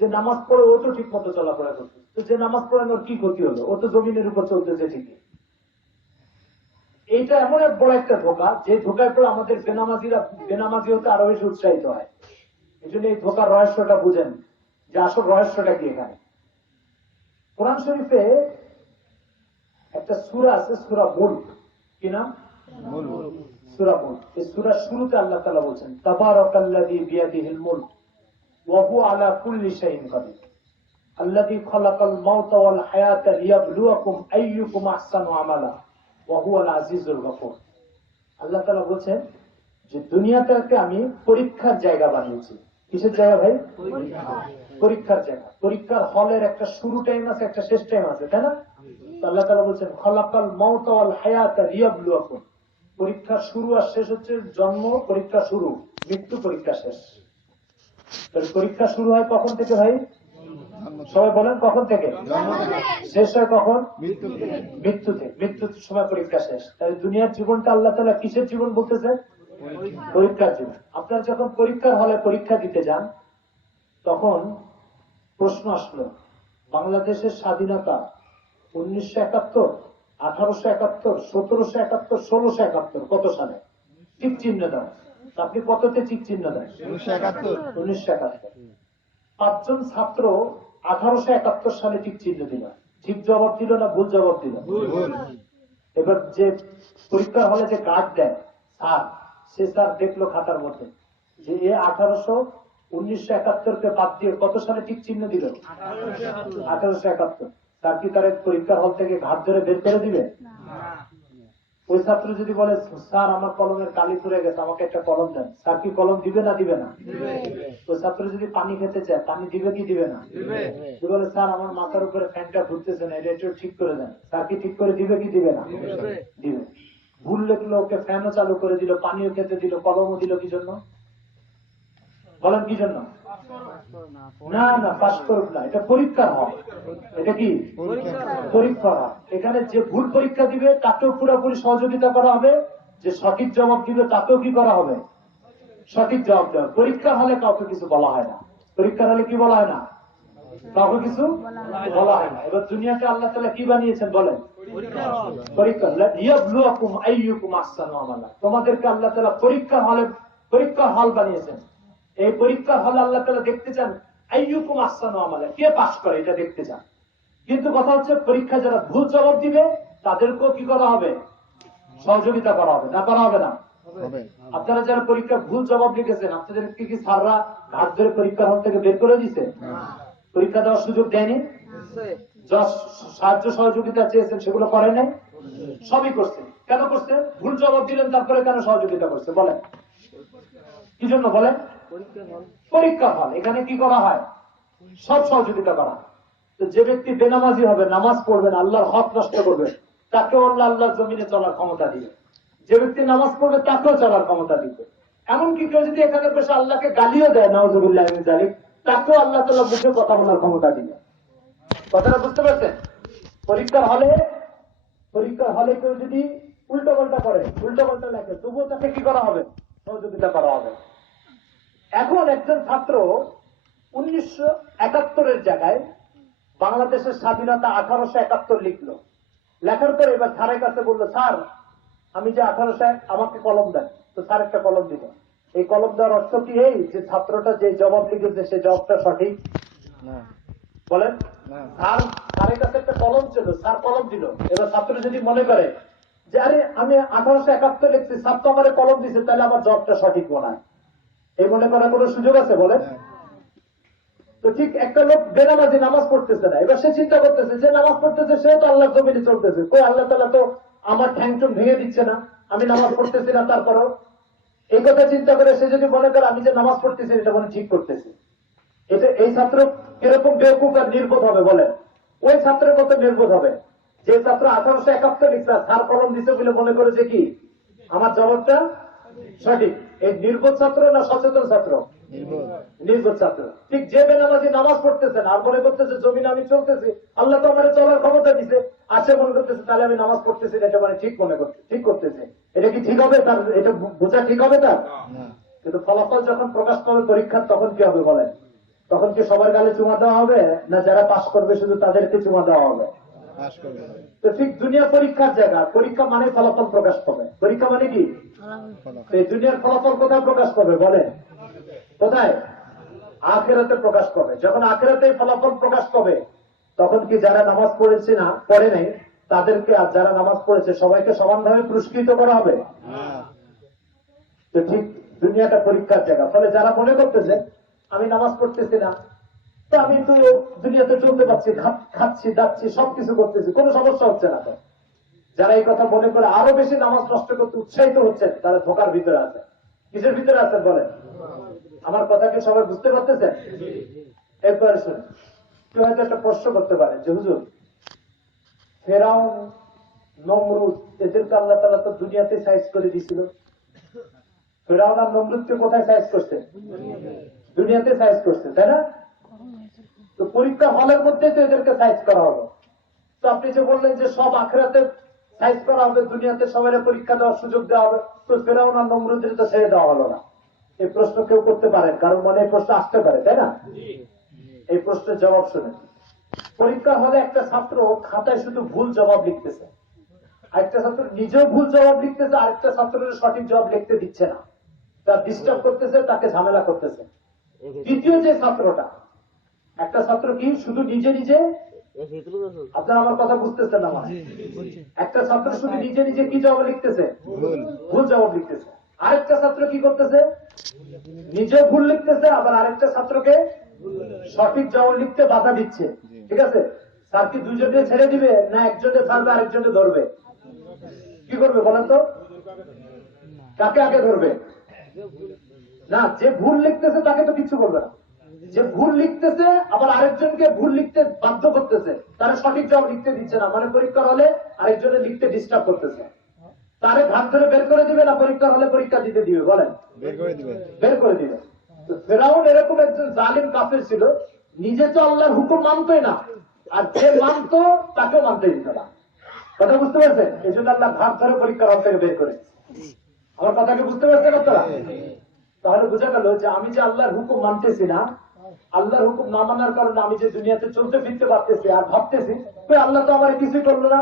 যে নামাজ পড়ে ও তো ঠিক মতো চলাফেরা করতেছে, তো যে নামাজ পড়ানোর কি ক্ষতি হলো? ও তো জমিনের উপর চলতেছে ঠিকই। এইটা এমন এক বড় একটা ধোকা, যে ধোকায় পরে আমাদের বেনামাজি হতে আরো বেশি উৎসাহিত হয়। এই জন্য এই ধোকার রহস্যটা বুঝেন যে আসল রহস্যটা কি। এখানে কোরআন শরীফে একটা সূরা আছে, সূরা মুলক। কি নাম? সূরা মুলক। এই সূরার শুরুতে আল্লাহ তাআলা বলেন তাবারাকাল্লাযী বিয়াদিহিল মুলক ওয়া হুয়া আলা কুল্লি শাইইন কাদির আল্লাযী খালাকাল মাউতা ওয়াল হায়াতা লিয়াবলুয়াকুম আইয়ুকুম আহসানু আমালা ওয়া হুয়াল আজিজুল গফুর। আল্লাহ তাআলা বলেন যে দুনিয়াটাকে আমি পরীক্ষার জায়গা বানিয়েছি। কিসের জায়গা ভাই? পরীক্ষার জায়গা। পরীক্ষার হলের একটা শুরু টাইম আছে, একটা শেষ টাইম আছে, তাই না? আল্লাহ তাআলা বলেন খালাকাল মাউতা ওয়াল হায়াতা লিয়াবলুয়াকুম। পরীক্ষার শুরু আর শেষ হচ্ছে জন্ম পরীক্ষা শুরু, মৃত্যু পরীক্ষা শেষ। পরীক্ষা শুরু হয় কখন থেকে ভাই? সবাই বলেন কখন থেকে? শেষ হয় কখন? মৃত্যু থেকে। মৃত্যুর সময় পরীক্ষা শেষ। তাই দুনিয়ার জীবনটা আল্লাহ তাআলা কিসের জীবন বলতেছে? পরীক্ষার জীবন। আপনার যখন পরীক্ষার হলে পরীক্ষা দিতে যান, তখন প্রশ্ন আসলো বাংলাদেশের স্বাধীনতা 1971, 1871, 1771, 1671 কত সালে? ঠিক চিহ্ন দেন। আপনি কততে ঠিক চিহ্ন দেন? 1971। 5 জন ছাত্র 1871 সালে ঠিক চিহ্ন দিল। ঠিক জবাব দিল না ভুল জবাব দিল? এবার যে পরীক্ষার হলে যে গার্ড দেয় স্যার, সে স্যার দেখলো খাতার মধ্যে যে এ 1971 কে বাদ দিয়ে কত সালে ঠিক চিহ্ন দিল? 1871। তার কি তার পরীক্ষার হল থেকে ঘাট ধরে বের করে দিবে? ওই ছাত্র যদি বলে স্যার আমার কলমের কালি পুড়ে গেছে, আমাকে একটা কলম দেন, স্যার কি কলম দিবে না দিবে না? ওই ছাত্র যদি পানি খেতে চায়, পানি দিবে কি দিবে না? বলে স্যার আমার মাথার উপরে ফ্যানটা ঘুরতেছে না, এটা একটু ঠিক করে দেন, স্যার কি ঠিক করে দিবে কি দিবে না? দিবে। ভুল লেখলো, ওকে ফ্যানও চালু করে দিল, পানিও খেতে দিল, কলমও দিল, কি জন্য বলেন? কি জন্য? না না, পাস করুক না, এটা পরীক্ষার হল। এটা কি পরীক্ষা হল? এখানে যে ভুল পরীক্ষা দিবে তাকেও পুরোপুরি সহযোগিতা করা হবে, যে সঠিক জবাব দিবে তাকেও কি করা হবে? সঠিক জবাব দেওয়া। পরীক্ষা হলে কাউকে কিছু বলা হয় না। পরীক্ষার হলে কি বলা হয় না? কাউকে কিছু বলা হয় না। এবার দুনিয়াকে আল্লাহ তাআলা কি বানিয়েছেন বলেন? পরীক্ষা। লিয়াবলুয়াকুম আইয়ুকুম আহসানু আমালা। তোমাদেরকে আল্লাহ তাআলা পরীক্ষার হল বানিয়েছেন। এই পরীক্ষার হলে আল্লাহ তাআলা দেখতে চান আইয়ুকুম আহসানু আমালা, কে পাস করে এটা দেখতে চান। কিন্তু কথা হচ্ছে পরীক্ষা যারা ভুল জবাব দিবে তাদেরকেও কি করা হবে? সহযোগিতা করা হবে না? করা হবে না? আপনারা যারা পরীক্ষা ভুল জবাব লিখেছেন, আপনাদেরকে কি স্যাররা ঘাট ধরে পরীক্ষার হল থেকে বের করে দিছে? পরীক্ষা দেওয়ার সুযোগ দেয়নি? যা সাহায্য সহযোগিতা চেয়েছেন সেগুলো করে নাই? সবই করছে। কেন করছে? ভুল জবাব দিলেন, তারপরে কেন সহযোগিতা করছে বলেন? কি জন্য বলেন? পরীক্ষা হল। এখানে কি করা হয়? সব সহযোগিতা করা। তো যে ব্যক্তি বেনামাজি হবে, নামাজ পড়বেন, আল্লাহর হক নষ্ট করবে, তাকেও আল্লাহর জমিনে চলার ক্ষমতা দিবে। যে ব্যক্তি নামাজ পড়বে তাকেও চলার ক্ষমতা দিবে। এমনকি কেউ যদি এখানে বসে আল্লাহকে গালিও দেয়, নাউযুবিল্লাহি মিন যালিক, তাকেও আল্লাহ তাআলা মুখে কথা বলার ক্ষমতা দিবে। কথাটা বুঝতে পারছেন? পরীক্ষার হলে কেউ যদি উল্টো পাল্টা করে, উল্টো পাল্টা লেখে, তবুও তাকে কি করা হবে? সহযোগিতা করা হবে। এখন একজন ছাত্র 1971 জায়গায় বাংলাদেশের স্বাধীনতা 1871 লিখলো। লেখার পরে এবার স্যারের কাছে বললো, স্যার আমি যে 1800 আমাকে কলম দেন, তো স্যার একটা কলম দিল, এই কলম দেওয়ার অর্থ কি এই যে ছাত্রটা যে জবাব লিখেছে সে জবাবটা সঠিক? বলেন, স্যার স্যারের কাছে একটা কলম ছিল, স্যার কলম দিল। এবার ছাত্র যদি মনে করে যে আরে আমি 1871 লিখছি, স্যার তো আমার কলম দিছে, তাহলে আমার জবাবটা সঠিক মনে হয়, এই মনে করার কোনো সুযোগ আছে? বলেন। তো ঠিক একটা লোক বেনামাজি নামাজ পড়তেছে না, এবার সে চিন্তা করতেছে যে নামাজ পড়তেছে সে তো আল্লাহ জমিনে চলতেছে, কই আল্লাহ তাআলা তো আমার ঠ্যাংটুম ভেঙে দিচ্ছে না, আমি নামাজ পড়তেছি না, তারপরও এই কথা চিন্তা করে সে যদি মনে করে আমি যে নামাজ পড়তেছি এটা মনে ঠিক করতেছি, এটা এই ছাত্র কিরকম বেকুফ আর নির্বোধ হবে বলেন? ওই ছাত্রের কত নির্বোধ হবে যে ছাত্র 1871 লিখছে, স্যার কলম দিতে বলে মনে করে যে কি আমার জবাবটা সঠিক। এই নির্বোধ ছাত্র না সচেতন ছাত্র? নির্বোধ ছাত্র। ঠিক যে বেনামাজি নামাজ পড়তেছেন আর মনে করতেছে জমিনে আমি চলতেছি, আল্লাহ তো আমার চলার ক্ষমতা দিছে, আসে মনে করতেছে তাহলে আমি নামাজ পড়তেছি না, এটা মানে ঠিক মনে করতে ঠিক করতেছে, এটা কি ঠিক হবে তার? এটা বোঝা ঠিক হবে তার? কিন্তু ফলাফল যখন প্রকাশ পাবে পরীক্ষার, তখন কি হবে বলেন? তখন কি সবার গালে চুমা দেওয়া হবে, না যারা পাশ করবে শুধু তাদেরকে চুমা দেওয়া হবে? তো ঠিক দুনিয়া পরীক্ষার জায়গা, পরীক্ষা মানে ফলাফল প্রকাশ পাবে, পরীক্ষা মানে কি? এই দুনিয়ার ফলাফল কোথায় প্রকাশ পাবে বলেন? কোথায়? আখিরাতে প্রকাশ পাবে। যখন আখিরাতে ফলাফল প্রকাশ পাবে, তখন কি যারা নামাজ পড়েছে না পড়ে নাই তাদেরকে আর যারা নামাজ পড়েছে সবাইকে সমানভাবে পুরস্কৃত করা হবে? তো ঠিক দুনিয়াটা পরীক্ষার জায়গা। ফলে যারা মনে করতেছে আমি নামাজ পড়তেছি না, তো আমি তো দুনিয়াতে চলতে পারছি, খাচ্ছি যাচ্ছি সবকিছু করতেছি, কোনো সমস্যা হচ্ছে না, তো যারা এই কথা মনে করে আরো বেশি নামাজ নষ্ট করতে উৎসাহিত হচ্ছেন তারা ধোকার ভিতরে আছে। কিসের ভিতরে আছেন বলেন? আমার কথা কি সবাই বুঝতে পারতেছেন? একবার শুনে কেউ হয়তো একটা প্রশ্ন করতে পারে যে হুজুর, ফেরাউন, নমরুদ এদেরকে আল্লাহ তাআলা তো দুনিয়াতে সাইজ করে দিয়েছিল, ফেরাউন আর নমরুদকে কোথায় সাইজ করছে? দুনিয়াতে সাইজ করছে, তাই না? তো পরীক্ষা হলের মধ্যে তো এদেরকে সাইজ করা হবে। তো আপনি যে বললেন যে সব আখিরাতে সাইজ করা হবে, দুনিয়াতে সবাই পরীক্ষা দেওয়ার সুযোগ দেওয়া হবে, তো ফেরাউন আর নমরুদের তো ছেড়ে দেওয়া হলো না। এই প্রশ্ন কেউ করতে পারেন, কারণ মনে এই প্রশ্ন আসতে পারে, তাই না? এই প্রশ্নের জবাব শুনে, পরীক্ষা হলে একটা ছাত্র খাতায় শুধু ভুল জবাব লিখতেছে, আরেকটা ছাত্র নিজেও ভুল জবাব লিখতেছে, আরেকটা ছাত্রের সঠিক জবাব লিখতে দিচ্ছে না, তার ডিস্টার্ব করতেছে, তাকে ঝামেলা করতেছে। দ্বিতীয় যে ছাত্রটা, একটা ছাত্র কি শুধু নিজে নিজে, আপনারা আমার কথা বুঝতেছেন না মানে, একটা ছাত্র শুধু নিজে নিজে কি জবাব লিখতেছে? ভুল জবাব লিখতেছে। আরেকটা ছাত্র কি করতেছে? নিজেও ভুল লিখতেছে, আবার আরেকটা ছাত্রকে সঠিক জবাব লিখতে বাধা দিচ্ছে। ঠিক আছে, স্যার কি দুজনে ছেড়ে দিবে, না একজনে ছাড়বে আরেকজনে ধরবে? কি করবে বলেন তো? কাকে আগে ধরবে? না, যে ভুল লিখতেছে তাকে তো কিছু করবে না, যে ভুল লিখতেছে আবার আরেকজনকে ভুল লিখতে বাধ্য করতেছে, তারা সঠিক জবাব লিখতে দিচ্ছে না, মানে পরীক্ষার হলে আরেকজনের লিখতে ডিস্টার্ব করতেছে, তারে ঘাট ধরে বের করে দিবে, না পরীক্ষার হলে পরীক্ষা দিতে দিবে? বলেন, বের করে দিবে। ফেরাউন এরকম একজন জালিম কাফের ছিল, নিজে তো আল্লাহর হুকুম মানতই না, আর যে মানত তাকেও মানতে দিত না। কথা বুঝতে পারছেন? এই জন্য আল্লাহ ঘাট ধরে পরীক্ষার হল থেকে বের করে। আমার কথাকে বুঝতে পারছেন আপনারা? তাহলে বোঝা গেল যে আমি যে আল্লাহর হুকুম মানতেছি না, আল্লাহর হুকুম না মানার কারণে আমি যে দুনিয়াতে চলতে ফিরতে পারতেছি আর ভাবতেছি আল্লাহ তো আমার কিছুই করলো না,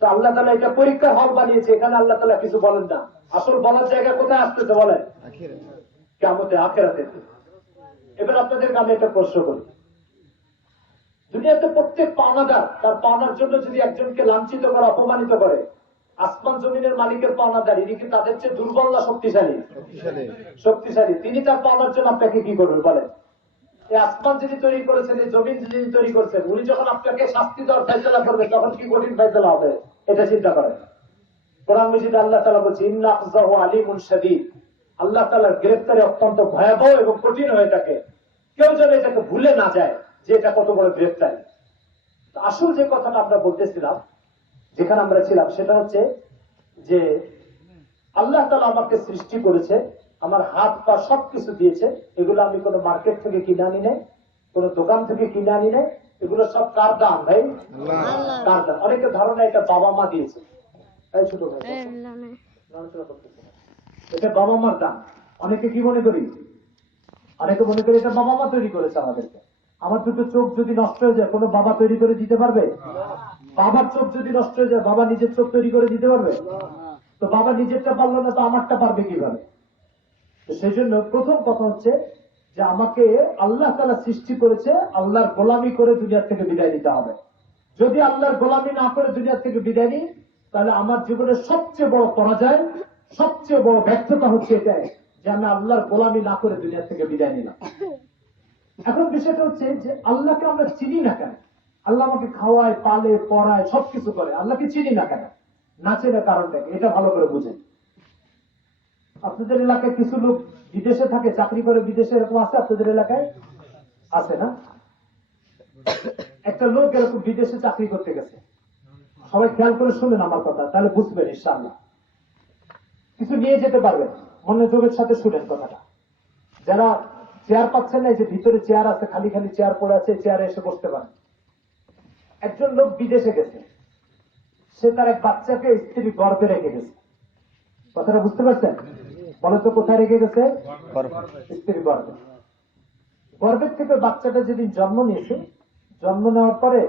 তো আল্লাহ তাআলা এটা পরীক্ষার হল বানিয়েছে, এখানে আল্লাহ তাআলা কিছু বলেন না। আসল বলার জায়গা কোথায় আসতেছে বলেন? কিয়ামতে, আখিরাতে। এবার আপনাদেরকে আমি একটা প্রশ্ন করি, দুনিয়াতে প্রত্যেক পাওনাদার তার পাওনার জন্য যদি একজনকে লাঞ্ছিত করে, অপমানিত করে, আসমান জমিনের মালিকের পাওনাদার, ইনি কি তাদের চেয়ে দুর্বল না শক্তিশালী? শক্তিশালী। তিনি তার পাওনার জন্য আপনাকে কি করবেন বলেন? এই আসমান যিনি তৈরি করেছেন, এই জমিন যিনি তৈরি করেছেন, উনি যখন আপনাকে শাস্তি দেওয়ার ফয়সালা করবে তখন কি কঠিন ফয়সালা হবে, এটা চিন্তা করেন। কোরআন মাজিদে আল্লাহ তাআলা বলছে ইন্না আখযাহু আলিমুন শাদীদ, আল্লাহ তাআলার গ্রেফতারি অত্যন্ত ভয়াবহ এবং কঠিন হয়ে থাকে। কেউ যেন এটাকে ভুলে না যায় যে এটা কত বড় গ্রেফতারি। আসল যে কথাটা আমরা বলতেছিলাম, যেখানে আমরা ছিলাম, সেটা হচ্ছে যে আল্লাহ তাআলা আমাকে সৃষ্টি করেছে, আমার হাত পা সবকিছু দিয়েছে, এগুলো আমি কোনো মার্কেট থেকে কিনে আনি নাই, কোন দোকান থেকে কিনে আনি নাই, এগুলো সব কার দান ভাই? কার দান। অনেকে ধারণা এটা বাবা মা দিয়েছে, তাই ছোট ভাই এটা বাবা মার দান। অনেকে কি মনে করি? অনেকে মনে করি এটা বাবা মা তৈরি করেছে আমাদেরকে। আমার দুটো চোখ যদি নষ্ট হয়ে যায়, কোনো বাবা তৈরি করে দিতে পারবে? বাবার চোখ যদি নষ্ট হয়ে যায়, বাবা নিজের চোখ তৈরি করে দিতে পারবে? তো বাবা নিজেরটা পারলো না তো আমারটা পারবে কিভাবে? তো সেই জন্য প্রথম কথা হচ্ছে যে আমাকে আল্লাহ তাআলা সৃষ্টি করেছে আল্লাহর গোলামি করে দুনিয়া থেকে বিদায় নিতে হবে। যদি আল্লাহর গোলামি না করে দুনিয়া থেকে বিদায় নিই, তাহলে আমার জীবনের সবচেয়ে বড় পরাজয়, সবচেয়ে বড় ব্যর্থতা হচ্ছে এটাই যে আমি আল্লাহর গোলামি না করে দুনিয়া থেকে বিদায় নিলাম। এখন বিষয়টা হচ্ছে যে আল্লাহকে আমরা চিনি না কেন? আল্লাহ আমাকে খাওয়ায়, পালে, পড়ায়, সবকিছু করে, আল্লাহকে চিনি না কেন? না চেনার কারণটা কি? এটা ভালো করে বুঝেন। আপনাদের এলাকায় কিছু লোক বিদেশে থাকে, চাকরি করে বিদেশে, এরকম আছে আপনাদের এলাকায়? আছে না? একটা লোক এরকম বিদেশে চাকরি করতে গেছে। সবাই খেয়াল করে শুনেন আমার কথা, তাহলে বুঝবেন ইনশাআল্লাহ। কিছু নিয়ে যেতে পারবেন, মনোযোগের সাথে শুনেন কথাটা। যারা চেয়ার পাচ্ছেন না, এই যে ভিতরে চেয়ার আছে, খালি খালি চেয়ার পড়ে আছে, চেয়ারে এসে বসতে পারেন। একজন লোক বিদেশে গেছে, সে তার এক বাচ্চাকে স্ত্রী গর্ভে রেখে গেছে। কথাটা বুঝতে পারছেন? বলে তো কোথায় রেখে গেছে? স্ত্রী গর্ভে। গর্ভের থেকে বাচ্চাটা যেদিন জন্ম নিয়েছে, জন্ম নেওয়ার পরে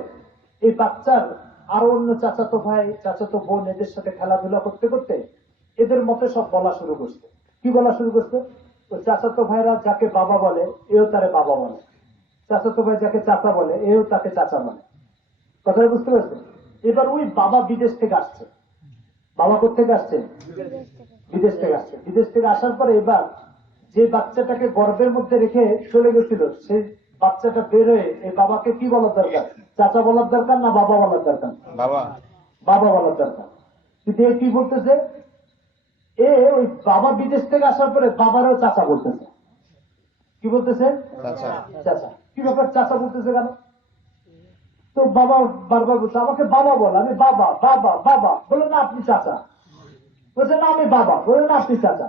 এই বাচ্চার আরো অন্য চাচাতো ভাই, চাচাতো বোন এদের সাথে খেলাধুলা করতে করতে এদের মতে সব বলা শুরু করছে। কি বলা শুরু করছে? ওই চাচাতো ভাইরা যাকে বাবা বলে এও তারে বাবা বলে, চাচাতো ভাই যাকে চাচা বলে এও তাকে চাচা বলে। কথাটা বুঝতে পারছেন? এবার ওই বাবা বিদেশ থেকে আসছে। বাবা কোথেকে আসছে? বিদেশ থেকে আসছে। বিদেশ থেকে আসার পরে এবার যে বাচ্চাটাকে গর্ভের মধ্যে রেখে চলে গেছিল, সেই বাচ্চাটা বের হয়ে এই বাবাকে কি বলার দরকার? চাচা বলার দরকার না বাবা বলার দরকার? বাবা। বাবা বলার দরকার। কিন্তু এ কি বলতেছে? এ ওই বাবা বিদেশ থেকে আসার পরে বাবারও চাচা বলতেছে। কি বলতেছে? চাচা। কি ব্যাপার চাচা বলতেছে কেন? তো বাবা বারবার বলছে আমাকে বাবা বল, আমি বাবা বাবা বাবা। বলে না আপনি চাচা। বলছে না আমি বাবা। বলে না আপনি চাচা।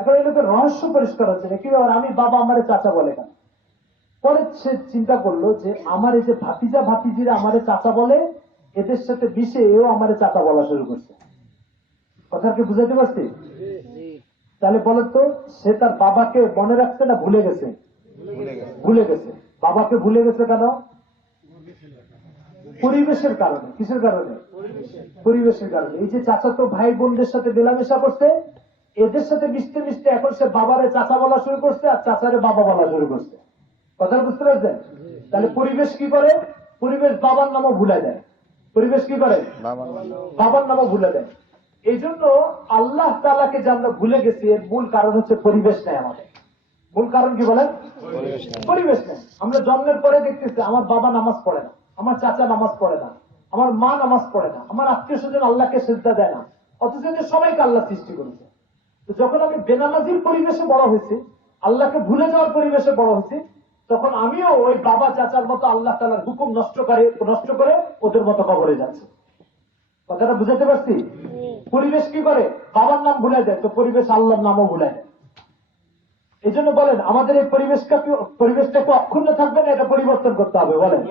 এখন এই লোকের রহস্য পরিষ্কার হচ্ছে না, কি ব্যাপার আমি বাবা আমারে চাচা বলে কেন? পরে সে চিন্তা করলো যে আমার এই যে ভাতিজা ভাতিজিরা আমারে চাচা বলে, এদের সাথে মিশে এও আমারে চাচা বলা শুরু করছে। কথা কি বুঝাতে পারছি? তাহলে বলেন তো, সে তার বাবাকে মনে রাখছে না ভুলে গেছে? ভুলে গেছে। বাবাকে ভুলে গেছে কেন? পরিবেশের কারণে। কিসের কারণে? পরিবেশের কারণে। এই যে চাচাতো ভাই বোনদের সাথে মেলামেশা করছে, এদের সাথে মিশতে মিশতে এখন সে বাবারে চাচা বলা শুরু করছে আর চাচারে বাবা বলা শুরু করছে। কথা বুঝতে পারছেন? তাহলে পরিবেশ কি করে? পরিবেশ বাবার নামও ভুলে দেয়। পরিবেশ কি করে? বাবার নামও ভুলে দেয়। এই জন্য আল্লাহ তাআলাকে যে আমরা ভুলে গেছি, এর মূল কারণ হচ্ছে পরিবেশ নেই আমাদের। মূল কারণ কি বলেন? পরিবেশ নেই। আমরা জন্মের পরে দেখতেছি আমার বাবা নামাজ পড়ে না, আমার চাচা নামাজ পড়ে না, আমার মা নামাজ পড়ে না, আমার আত্মীয় স্বজন আল্লাহকে সিজদা দেয় না, অথচ সবাইকে আল্লাহ সৃষ্টি করেছে। তো যখন আমি বেনামাজির পরিবেশে বড় হয়েছি, আল্লাহকে ভুলে যাওয়ার পরিবেশে বড় হয়েছি, তখন আমিও ওই বাবা চাচার মতো আল্লাহ তাআলার হুকুম নষ্ট করে ওদের মতো কবরে যাচ্ছি। কথাটা বুঝাতে পারছি? পরিবেশ কি করে? বাবার নাম ভুলে যায়, তো পরিবেশ আল্লাহর নামও ভুলে যায়। এই জন্য বলেন আমাদের এই পরিবেশটাকে অক্ষুণ্ণ থাকবে না, এটা পরিবর্তন করতে হবে। বলেন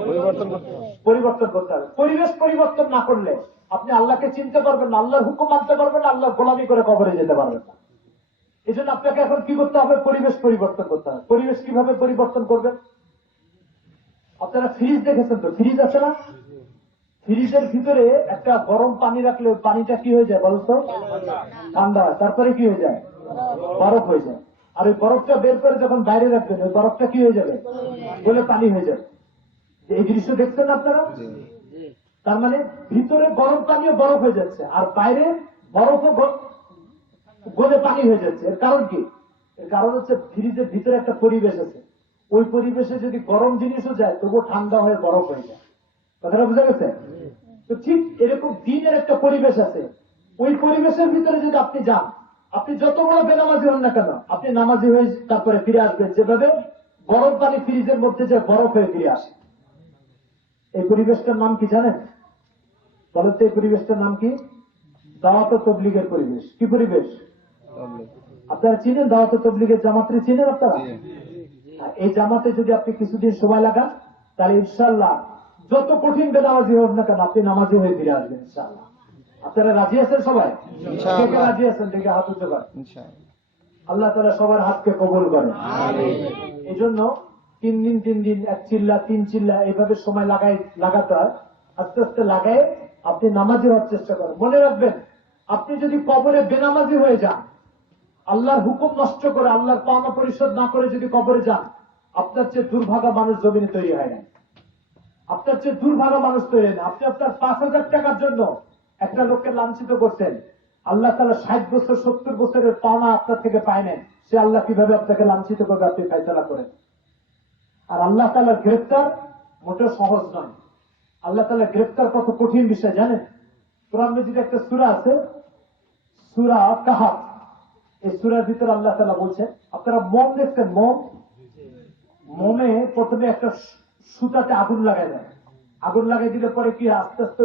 পরিবর্তন করতে হবে। পরিবেশ পরিবর্তন না করলে আপনি আল্লাহকে চিনতে পারবেন না, আল্লাহর হুকুম মানতে পারবেন না, আল্লাহর গোলামি করে কবরে যেতে পারবেন না। এই জন্য আপনাকে এখন কি করতে হবে? পরিবেশ পরিবর্তন করতে হবে। পরিবেশ কিভাবে পরিবর্তন করবেন? আপনারা ফ্রিজ দেখেছেন তো? ফ্রিজ আছে না? ফ্রিজের ভিতরে একটা গরম পানি রাখলে পানিটা কি হয়ে যায় বলতো? ঠান্ডা হয়। তারপরে কি হয়ে যায়? বরফ হয়ে যায়। আর ওই বরফটা বের করে যখন বাইরে রাখবেন, ওই বরফটা কি হয়ে যাবে? বলে পানি হয়ে যাবে। এই দৃশ্য দেখছেন আপনারা? তার মানে ভিতরে গরম পানিও বরফ হয়ে যাচ্ছে, আর বাইরে বরফও গলে পানি হয়ে যাচ্ছে। এর কারণ কি? এর কারণ হচ্ছে ফ্রিজের ভিতরে একটা পরিবেশ আছে। ওই পরিবেশে যদি গরম জিনিসও যায় তবুও ঠান্ডা হয়ে বরফ হয়ে যায়। কথাটা বুঝা গেছে? তো ঠিক এরকম দিনের একটা পরিবেশ আছে। ওই পরিবেশের ভিতরে যদি আপনি যান, আপনি যত বড় বেনামাজি হন না কেন, আপনি নামাজি হয়ে তারপরে ফিরে আসবেন, যেভাবে গরম পানি ফ্রিজের মধ্যে যে বরফ হয়ে ফিরে আসে। এই পরিবেশটার নাম কি জানেন? বলেন তো এই পরিবেশটার নাম কি? দাওয়াত ও তাবলীগের পরিবেশ। কি পরিবেশ? আপনারা চিনেন দাওয়াত ও তাবলীগের জামাতরে? চিনেন আপনারা? এই জামাতে যদি আপনি কিছুদিন সময় লাগান, তাহলে ইনশাআল্লাহ যত কঠিন বেনামাজি হোক না কেন আপনি নামাজি হয়ে ফিরে আসবেন ইনশাআল্লাহ। আপনারা রাজি আছেন সবাই? রাজি আছেন দেখে হাত উঁচু করেন। আল্লাহ তাআলা সবার হাতকে কবুল করেন। এই জন্য 3 দিন 1 চিল্লা 3 চিল্লা এইভাবে সময় লাগাতে হয়। আস্তে আস্তে লাগায় আপনি নামাজি হওয়ার চেষ্টা করেন। মনে রাখবেন আপনি যদি কবরে বেনামাজি হয়ে যান, আল্লাহর হুকুম নষ্ট করে, আল্লাহর পাওনা পরিশোধ না করে যদি কবরে যান, আপনার চেয়ে দুর্ভাগা মানুষ জমিনে তৈরি হয় না। আপনার চেয়ে দুর্ভাগা মানুষ তৈরি হয় না। আপনি আপনার 5,000 টাকার জন্য একটা লোককে লাঞ্ছিত করছেন, আল্লাহ তাআলা 60 বছর 70 বছরের পাওনা আপনার থেকে পায় না, সে আল্লাহ কিভাবে আপনাকে লাঞ্ছিত করবে আপনি ফয়সালা করেন। আর আল্লাহ তাআলার গ্রেফতার মোটেও সহজ নয়। আল্লাহ তাআলার গ্রেফতার কত কঠিন বিষয় জানেন? কোরআন মাজিদে একটা সূরা আছে, সূরা কাহাফ। এই সূরার ভিতরে আল্লাহ তাআলা বলছেন, আপনারা মোম দেখছেন? মোমে প্রথমে একটা সুতাতে আগুন লাগাই দেয়, আগুন লাগাই দিলে পরে কি আস্তে আস্তে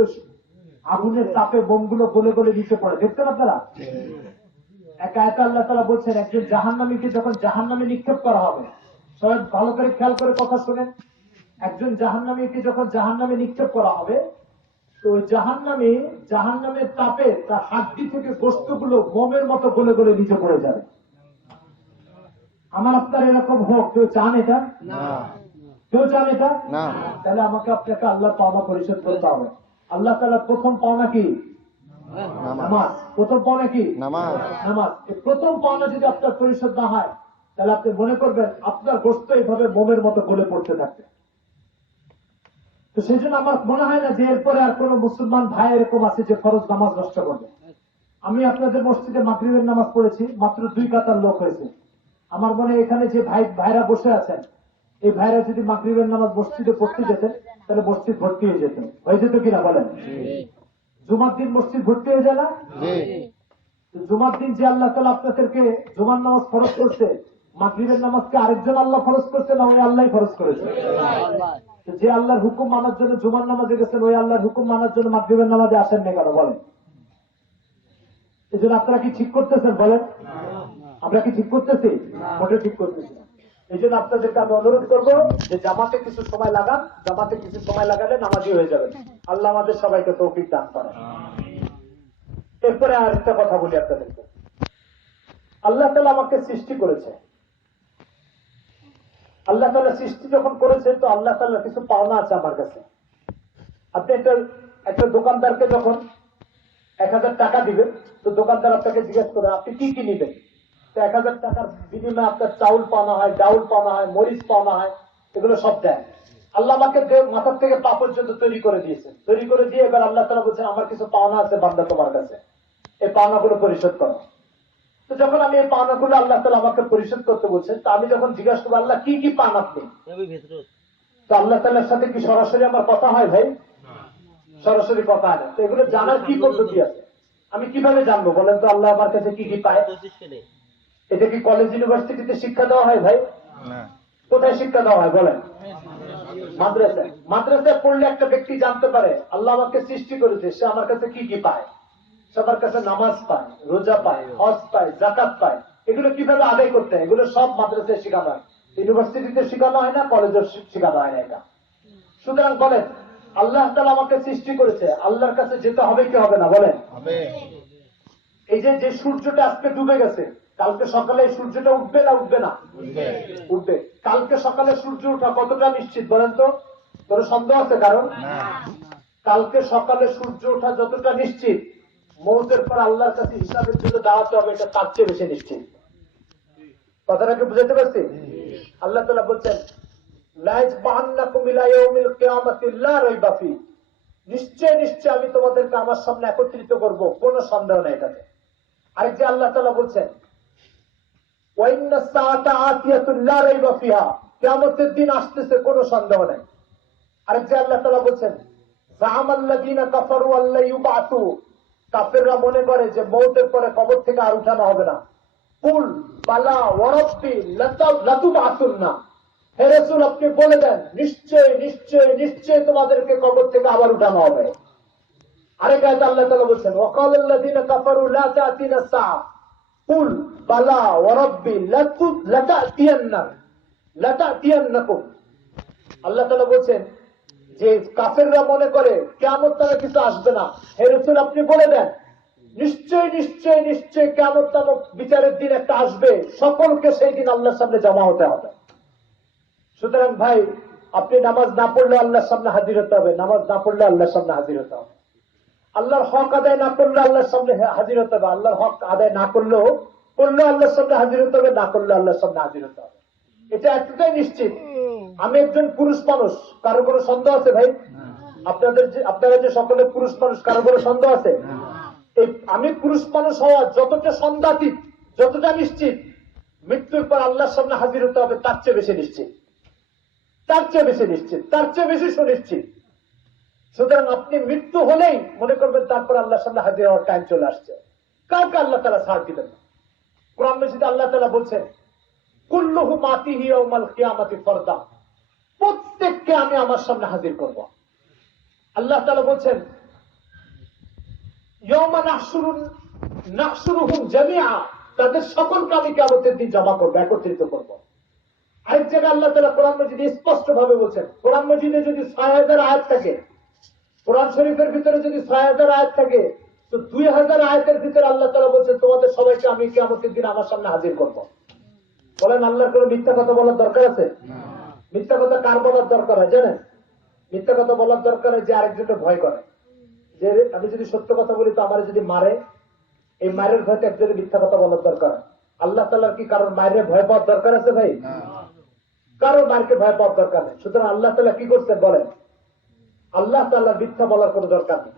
আগুনের তাপে মোমগুলো গলে গলে নিচে পড়ে, দেখছেন আপনারা? এক আয়াতে আল্লাহ তাআলা বলছেন, একজন জাহান্নামীকে যখন জাহান্নামে নিক্ষেপ করা হবে, সবাই ভালো করে খেয়াল করে কথা শুনেন, একজন জাহান্নামীকে যখন জাহান্নামে নিক্ষেপ করা হবে, তো ওই জাহান্নামের তাপে তার হাড্ডি থেকে গোশতগুলো মোমের মতো গলে গলে নিচে পড়ে যাবে। আমার আপনার এরকম হোক, কেউ চান এটা? কেউ চান এটা? তাহলে আমাকে আপনাকে আল্লাহ পাওনা পরিশোধ করতে হবে। আল্লাহ তাআলা প্রথম পাওনা কি? নামাজ। প্রথম পাওনা কি? নামাজ। প্রথম পাওনা যদি আপনার পরিশোধ না হয়, তাহলে আপনি মনে করবেন আপনার গোশত এইভাবে মোমের মতো গলে পড়তে থাকবে। তো সেই জন্য আমার মনে হয় না যে এরপরে আর কোন মুসলমান ভাই এরকম আছে যে ফরজ নামাজ নষ্ট করবে। আমি আপনাদের মসজিদে মাগরিবের নামাজ পড়েছি, মাত্র 2 কাতার লোক হয়েছে। আমার মনে এখানে যে ভাইরা বসে আছেন, এই ভাইরা যদি মাগরিবের নামাজ মসজিদে পড়তে যেতেন, তাহলে মসজিদ ভর্তি হয়ে যেত কিনা বলেন? জুমার দিন মসজিদ ভর্তি হয়ে যায় না? জুমার দিন যে আল্লাহ তাআলা আপনাদেরকে জুমার নামাজ ফরজ করছে, মাগরিবের নামাজকে আরেকজন আল্লাহ ফরজ করছে না ওই আল্লাহই ফরজ করেছে? যে আল্লাহর হুকুম মানার জন্য জুমার নামাজে গেছেন, ওই আল্লাহর হুকুম মানার জন্য মাগরিবের নামাজে আসেন না কেন বলেন? এই জন্য আপনারা কি ঠিক করতেছেন বলেন? আমরা কি ঠিক করতেছি? মোটে ঠিক করতেছি না। এই জন্য আপনাদেরকে আমি অনুরোধ করবো যে জামাতে কিছু সময় লাগান, জামাতে কিছু সময় লাগালে নামাজি হয়ে যাবেন। আল্লাহ আমাদের সবাইকে তৌফিক দান করেন। এরপরে আর একটা কথা বলি আপনাদেরকে। আল্লাহ তাআলা আমাকে সৃষ্টি করেছে। আল্লাহ তাআলা সৃষ্টি যখন করেছে, তো আল্লাহ তাআলার কিছু পাওনা আছে আমার কাছে। আপনি একটা দোকানদারকে যখন 1000 টাকা দিবেন, তো দোকানদার আপনাকে জিজ্ঞেস করে আপনি কি কি নিবেন। তো 1000 টাকার বিনিময়ে আপনার চাউল পাওনা হয়, ডাউল পাওনা হয়, মরিচ পাওনা হয়, এগুলো সব দেয়। আল্লাহ আমাকে মাথার থেকে পা পর্যন্ত তৈরি করে দিয়েছেন। তৈরি করে দিয়ে এবার আল্লাহ তাআলা বলছেন আমার কিছু পাওনা আছে বান্দা তোমার কাছে, এই পাওনাগুলো পরিশোধ করো। তো যখন আমি এই পাওনাগুলো আল্লাহ তাআলা আমাকে পরিশোধ করতে বলছেন, তো আমি যখন জিজ্ঞাসা করবো আল্লাহ কি কি পান আপনি, তো আল্লাহ তাআলার সাথে কি সরাসরি আমার কথা হয় ভাই? সরাসরি কথা হয় না। তো এগুলো জানার কি পদ্ধতি আছে? আমি কিভাবে জানবো বলেন তো আল্লাহ আমার কাছে কি কি পায়? এটা কি কলেজ ইউনিভার্সিটিতে শিক্ষা দেওয়া হয় ভাই? কোথায় শিক্ষা দেওয়া হয় বলেন? মাদ্রাসায়। মাদ্রাসায় পড়লে একটা ব্যক্তি জানতে পারে আল্লাহ আমাকে সৃষ্টি করেছে, সে আমার কাছে কি কি পায়। সবার কাছে নামাজ পায়, রোজা পায়, হজ পায়, যাকাত পায়। এগুলো কিভাবে আদায় করতে হয়, এগুলো সব মাদ্রাসায় শেখানো হয়। ইউনিভার্সিটিতে শেখানো হয় না, কলেজে শেখানো হয় না এটা। সুতরাং বলেন আল্লাহ তাআলা আমাকে সৃষ্টি করেছে, আল্লাহর কাছে যেতে হবে কি হবে না বলেন? এই যে সূর্যটা আজকে ডুবে গেছে, কালকে সকালে সূর্যটা উঠবে না উঠবে না? উঠবে। কালকে সকালে সূর্য ওঠা কতটা নিশ্চিত বলেন তো? কোনো সন্দেহ আছে কারণ? কালকে সকালে সূর্য ওঠা যতটা নিশ্চিত, মৌতের পর আল্লাহর কাছে হিসাবের জন্য দাঁড়াতে হবে এটা তার চেয়ে বেশি নিশ্চিত। কথাটাকে বুঝাতে পারছি? আল্লাহ তাআলা বলছেন নিশ্চয় নিশ্চয় আমি তোমাদেরকে আমার সামনে একত্রিত করবো, কোন সন্দেহ নেই এটাতে। আরেক যে আল্লাহ তাআলা বলছেন কিয়ামতের দিন আসতেছে, কোন সন্দেহ নেই। আরেক যে আল্লাহ তাআলা বলছেন কাফেররা মনে করে যে মৌতের পরে কবর থেকে আর উঠানো হবে না। কুল বালা ওয়ারাব্বি লাতুবআসুন্না, হে রাসূল আপনি বলে দেন নিশ্চয় নিশ্চয় নিশ্চয় তোমাদেরকে কবর থেকে আবার উঠানো হবে। আরেক আয়াতে আল্লাহ তাআলা বলছেন ওয়াকালাল্লাযীনা কাফারু লা তা'তিনা সাআ কুল বালা ওয়ারাব্বি লাতা'তিয়ান্নাকুম। আল্লাহ তাআলা বলছেন যে কাফেররা মনে করে কিয়ামত নামে কিছু আসবে না, হে রাসূল আপনি বলে দেন নিশ্চয় নিশ্চয় নিশ্চয় কিয়ামত নামক বিচারের দিন একটা আসবে, সকলকে সেই দিন আল্লাহর সামনে জমা হতে হবে। সুতরাং ভাই আপনি নামাজ না পড়লে আল্লাহর সামনে হাজির হতে হবে, নামাজ না পড়লে আল্লাহর সামনে হাজির হতে হবে। আল্লাহর হক আদায় না করলে আল্লাহর সামনে হাজির হতে হবে, আল্লাহর হক আদায় না করলেও আল্লাহর সামনে হাজির হতে হবে, না করলে আল্লাহর সামনে হাজির হতে হবে। এটা এতটাই নিশ্চিত। আমি একজন পুরুষ মানুষ, কারো কোনো সন্দেহ আছে ভাই? আপনারা যে সকলে পুরুষ মানুষ, কারো কোনো সন্দেহ আছে? এই আমি পুরুষ মানুষ হওয়া যতটা সন্দেহাতীত, যতটা নিশ্চিত, মৃত্যুর পর আল্লাহর সামনে হাজির হতে হবে তার চেয়ে বেশি নিশ্চিত, তার চেয়ে বেশি নিশ্চিত, তার চেয়ে বেশি সুনিশ্চিত। সুতরাং আপনি মৃত্যু হলেই মনে করবেন তারপর আল্লাহর সামনে হাজির হওয়ার টাইম চলে আসছে। কাউকে আল্লাহ তাআলা ছাড় দিবেন না। কোরআন মাজিদে আল্লাহ তাআলা বলছেন, কুল্লুহু মাতিহি ইয়াউমাল কিয়ামাতি ফারদা, প্রত্যেককে আমি আমার সামনে হাজির করব। আল্লাহ তাআলা বলছেন, ইয়াউমা নাহশুরুহুম জামিআ, তাদের সকলকে আমি কিয়ামতের দিন জমা করব, একত্রিত করব। আরেক জায়গায় আল্লাহ তাআলা কোরআন মাজিদে স্পষ্ট ভাবে বলছেন, কোরআন মাজিদে যদি ৬০০০ আয়াত থাকে, কোরআন শরীফের ভিতরে যদি ৬০০০ আয়াত থাকে, তো ২০০০ আয়াতের ভিতরে আল্লাহ তাআলা বলছেন তোমাদের সবাইকে আমি কিয়ামতের দিন আমার সামনে হাজির করব। বলেন আল্লাহর কোনো মিথ্যা কথা বলার দরকার আছে? মিথ্যা কথা কার বলার দরকার হয় জানেন? মিথ্যা কথা বলার দরকার হয় যে আরেকজনকে ভয় করে, যে আমি যদি সত্য কথা বলি তো আমার যদি মারে, এই মায়ের ভয়তে একজনের মিথ্যা কথা বলার দরকার। আল্লাহ তাআলার কি কারণ মায়ের ভয় পাওয়ার দরকার আছে ভাই? কারো মারকে ভয় পাওয়ার দরকার নেই। সুতরাং আল্লাহ তাআলা কি করছেন বলেন? আল্লাহ তাআলা মিথ্যা বলার কোনো দরকার নেই।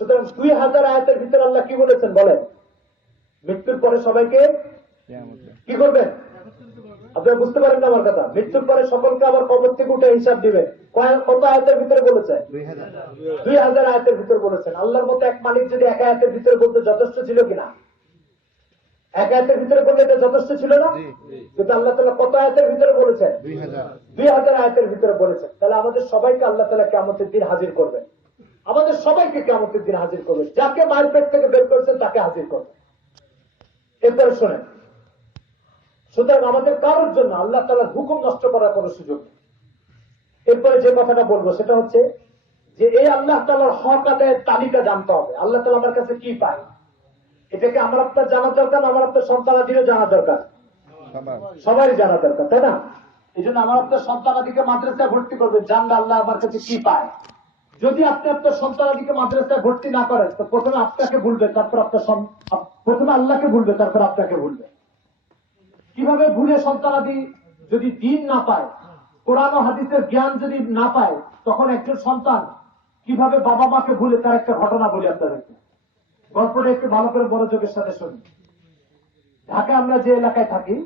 সুতরাং ২০০০ আয়াতের ভিতরে আল্লাহ কি বলেছেন বলেন? মৃত্যুর পরে সবাইকে কি করবেন? আপনারা বুঝতে পারেন না আমার কথা? মৃত্যুর পরে সকলকে আবার কবর থেকে উঠে হিসাব দিবেন। কত আয়াতের ভিতরে বলেছে? ২০০০ আয়াতের ভিতরে বলেছেন। আল্লাহর মতো এক মালিক যদি এক আয়াতের ভিতরে বলতে যথেষ্ট ছিল কিনা? এক আয়াতের ভিতরে বললে এটা যথেষ্ট ছিল না? কিন্তু আল্লাহ তাআলা কত আয়াতের ভিতরে বলেছেন? ২০০০ আয়াতের ভিতরে বলেছেন। তাহলে আমাদের সবাইকে আল্লাহ তাআলা কিয়ামতের দিন হাজির করবেন। আমাদের সবাইকে কিয়ামতের দিন হাজির করবেন। যাকে মায়ের পেট থেকে বের করেছেন তাকে হাজির করবেন। এরপরে শোনেন, সুতরাং আমাদের কারোর জন্য আল্লাহ তাআলার হুকুম নষ্ট করার কোনো সুযোগ নেই। এরপরে যে কথাটা বলবো সেটা হচ্ছে যে এই আল্লাহ তাআলার হক আদায়ের তালিকা জানতে হবে। আল্লাহ তাআলা আমার কাছে কি পায় এটাকে আমার আপনার জানা দরকার, আমার আপনার সন্তানাদিরও জানা দরকার, সবারই জানা দরকার, তাই না? এই জন্য আমার আপনার সন্তানাদিকে মাদ্রাসায় ভর্তি করবেন, জানলে আল্লাহ আমার কাছে কি পায়। যদি আপনি আপনার সন্তানাদিকে মাদ্রাসায় ভর্তি না করেন তো প্রথমে আপনাকে ভুলবে, তারপর প্রথমে আল্লাহকে ভুলবে, তারপর আপনাকে ভুলবে। কিভাবে ভুলে সন্তানাদি যদি দ্বীন না পায়, কোরআন ও হাদিসের জ্ঞান যদি না পায়, তখন একজন সন্তান কিভাবে বাবা মাকে ভুলে, তার একটা ঘটনা বলি আপনাদেরকে। গল্পটা একটু ভালো করে মনোযোগের সাথে শুনি। ঢাকা আমরা যে এলাকায় থাকি